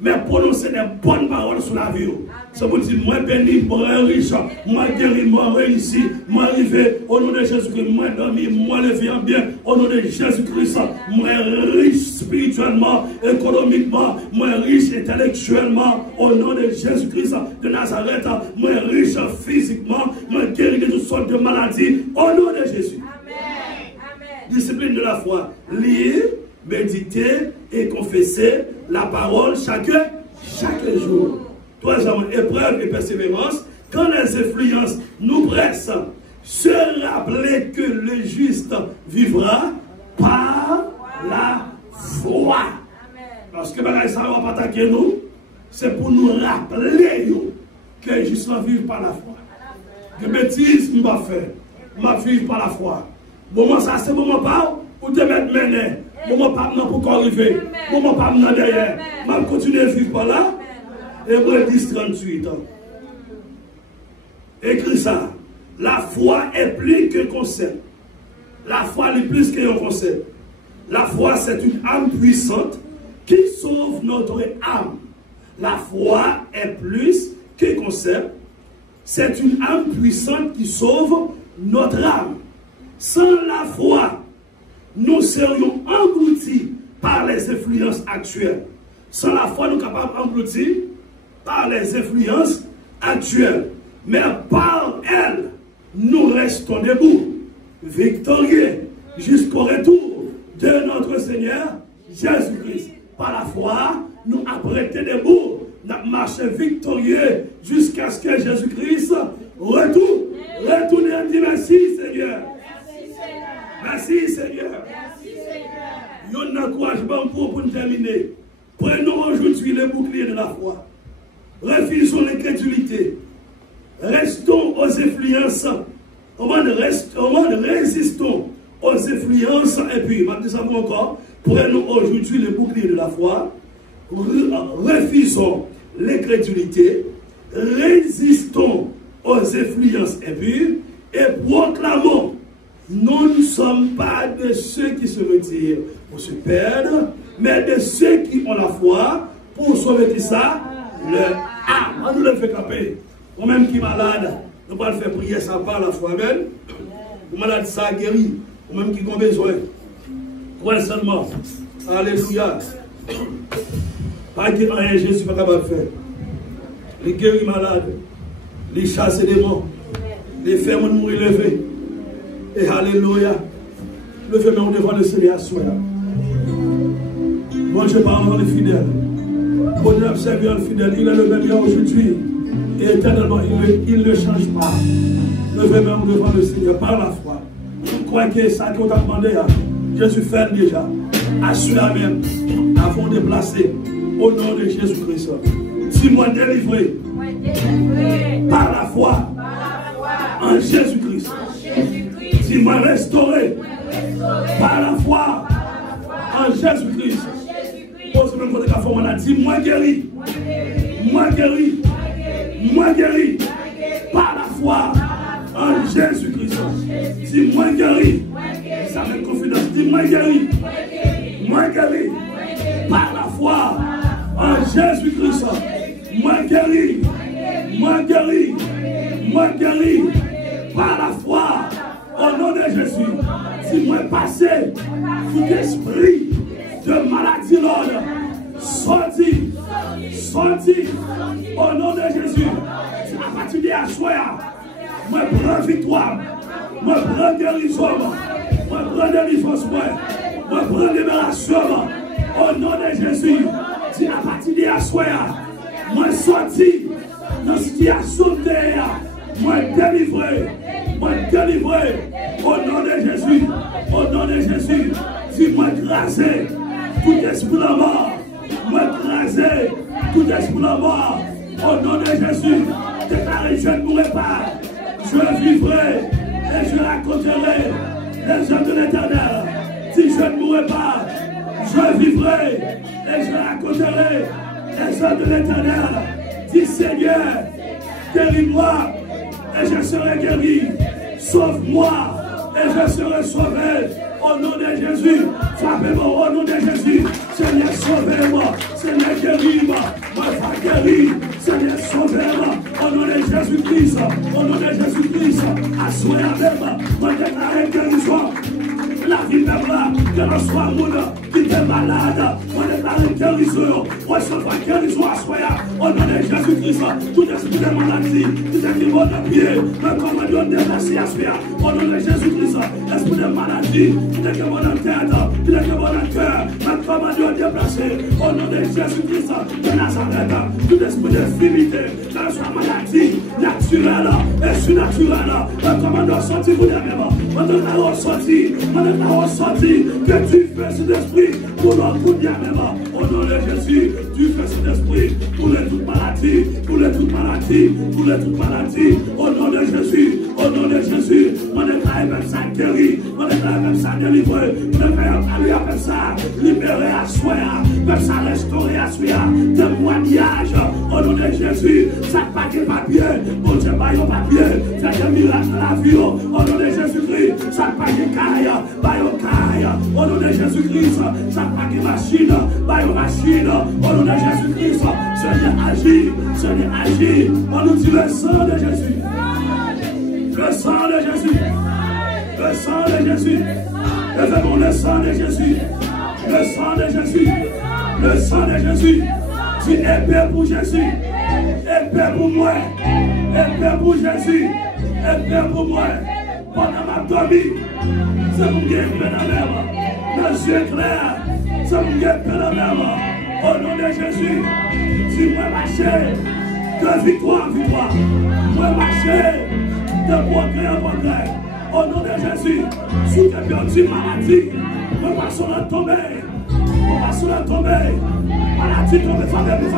mais prononcer des bonnes paroles sur la vie. Ça veut dire, moi béni, moi riche, moi guéri, moi réussi, moi arrivé, au nom de Jésus-Christ, moi dormi, moi levé en bien, au nom de Jésus-Christ, moi riche spirituellement, économiquement, moi riche intellectuellement, au nom de Jésus-Christ de Nazareth, moi riche physiquement, moi guéri de toutes sortes de maladies, au nom de Jésus. Discipline de la foi. Lire, méditer et confesser la parole chaque jour. Troisièmement, épreuve et persévérance. Quand les influences nous pressent, se rappeler que le juste vivra par la foi. Parce que ça ne va pas attaquer nous. C'est pour nous rappeler que le juste va vivre par la foi. Que bêtises nous va faire. On va vivre par la foi. Moment ça, c'est moment pas où te mettre mené. Moment pas maintenant pour arriver. Moment pas maintenant derrière. Je vais continuer à vivre par là. Hébreux 10, 38. Écris ça. La foi est plus qu'un concept. La foi est plus qu'un concept. La foi, c'est une âme puissante qui sauve notre âme. La foi est plus qu'un concept. C'est une âme puissante qui sauve notre âme. Sans la foi, nous serions engloutis par les influences actuelles. Sans la foi, nous sommes capables d'engloutir par les influences actuelles. Mais par elles, nous restons debout, victorieux, jusqu'au retour de notre Seigneur Jésus-Christ. Par la foi, nous apprêtons debout, nous marchons victorieux jusqu'à ce que Jésus-Christ retourne. Retournez et dit merci Seigneur. Merci Seigneur. Il y a un encouragement pour nous terminer. Prenons aujourd'hui le bouclier de la foi. Refusons l'incrédulité. Restons aux influences. Résistons aux influences. Et puis, maintenant encore, prenons aujourd'hui le bouclier de la foi. Refusons l'incrédulité. Résistons aux influences impures. Et proclamons. Nous ne sommes pas de ceux qui se retirent pour se perdre, mais de ceux qui ont la foi pour sauver qui ça? Le âme. On nous le fait caper. Nous-mêmes qui sommes malades, nous ne pouvons pas faire prier ça par la foi même. Nous malades ça guéri. Nous-mêmes qui avons besoin. Croyez seulement. Alléluia. Pas que rien Jésus n'est pas capable de faire. Les guéris malades, les chasser des démons, les faire mourir levés. Et alléluia. Levez-nous devant le Seigneur. Moi, je parle dans les fidèles. Bon Dieu, Seigneur, le fidèle, il est le même aujourd'hui. Et éternellement, il ne change pas. Levez-nous devant le Seigneur par la foi. crois que ça qu'on t'a demandé, Jésus fait déjà. À celui-là même, avant de placer au nom de Jésus-Christ. Dis-moi délivré par la foi en Jésus-Christ. Dis-moi restauré par la foi en Jésus-Christ. Pose même pour la foi, dis-moi guéri. Moi guéri. Moi guéri par la foi en Jésus-Christ. Dis-moi guéri. Ça même confidence. Dis-moi guéri. Moi guéri par la foi en Jésus-Christ. Moi guéri. Moi guéri. Moi guéri par la foi au nom de Jésus. Dis-moi passé tout esprit de maladie, Lord. Sorti. Sorti au nom de Jésus. À partir de la soirée, moi prends victoire. Moi prends guérison. Moi prends délivrance. Moi prends libération. Au nom de Jésus. Si à partir de la soirée, moi sorti dans la situation de moi délivré. Moi délivré. Au nom de Jésus. Au nom de Jésus. Si moi grasé tout esprit de mort. Moi grasé tout esprit de mort. Au nom de Jésus. Déclaré, je ne mourrai pas. Je vivrai et je raconterai les œuvres de l'Éternel. Si je ne mourrai pas, je vivrai et je raconterai les œuvres de l'Éternel. Dis Seigneur, guéris-moi et je serai guéri. Sauve-moi et je serai sauvé. Au nom de Jésus, frappez-moi au nom de Jésus. Seigneur, sauvez-moi. Seigneur, guéris-moi. Moi, pas guéri. Seigneur, sauvez-moi. Au nom de Jésus-Christ. Au nom de Jésus-Christ. Assoyez avec moi. Moi, déclarez guérison. La vie même là, que l'on soit monde qui est malade. Moi, déclarez guérison. Recevoir guérison à soi. Au nom de Jésus-Christ. Tout esprit de maladie, tout esprit de pied, le commandant de déplacer à soi. Au nom de Jésus-Christ. Esprit de maladie, tout est bon dans tête, tout est bon dans cœur. Le commandant déplacé. Au nom de Jésus-Christ de Nazareth. Tout esprit d'infimité, que ce soit maladie naturelle et surnaturelle. Le commandant sorti pour dernièrement. On a sorti, que tu fais cet esprit pour notre dernièrement. Au nom de Jésus, tu fais cet esprit pour les toutes maladies, pour les toutes maladies, pour les toutes maladies. Au nom de Jésus, au nom de Jésus, on déclare même ça guéri, on déclare même ça délivré, on déclare même ça libéré à soi, même ça restauré à soi, témoignage. Au nom de Jésus, ça pas de papier, bon Dieu, pas de papier, ça fait miracle à la vie. Au nom de Jésus-Christ, ça pas de caille, pas de caille. Au nom de Jésus-Christ, ça pas de machine, pas de machine. Au nom de Jésus-Christ, Seigneur agit, Seigneur agit. On nous dit le sang de Jésus. Le sang de Jésus. Le sang de Jésus. Levez-moi le sang de Jésus. Le sang de Jésus. Le sang de Jésus. Tu es épée pour Jésus. Épée pour moi. Épée pour Jésus. Épée pour moi. Pendant ma dormi, c'est pour que je me dans l'air. Les yeux clairs, c'est pour que je me dans l'air. Au nom de Jésus, si moi marcher, de victoire en victoire. Moi marcher, de progrès en progrès. Au nom de Jésus, sous que perdu maladie, moi passons la tomber. Moi passons la tomber. Maladie tomber, maladie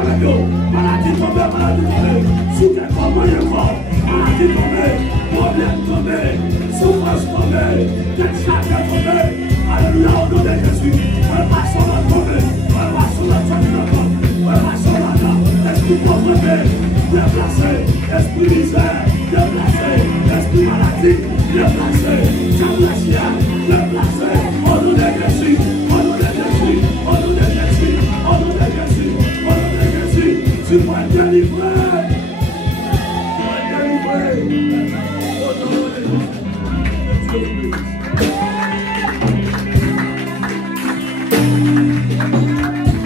tomber, maladie tomber. Sous que comment il est mort, maladie tomber, problème tomber, souffrance tomber, tête chargée tomber. Alléluia, au nom de Jésus.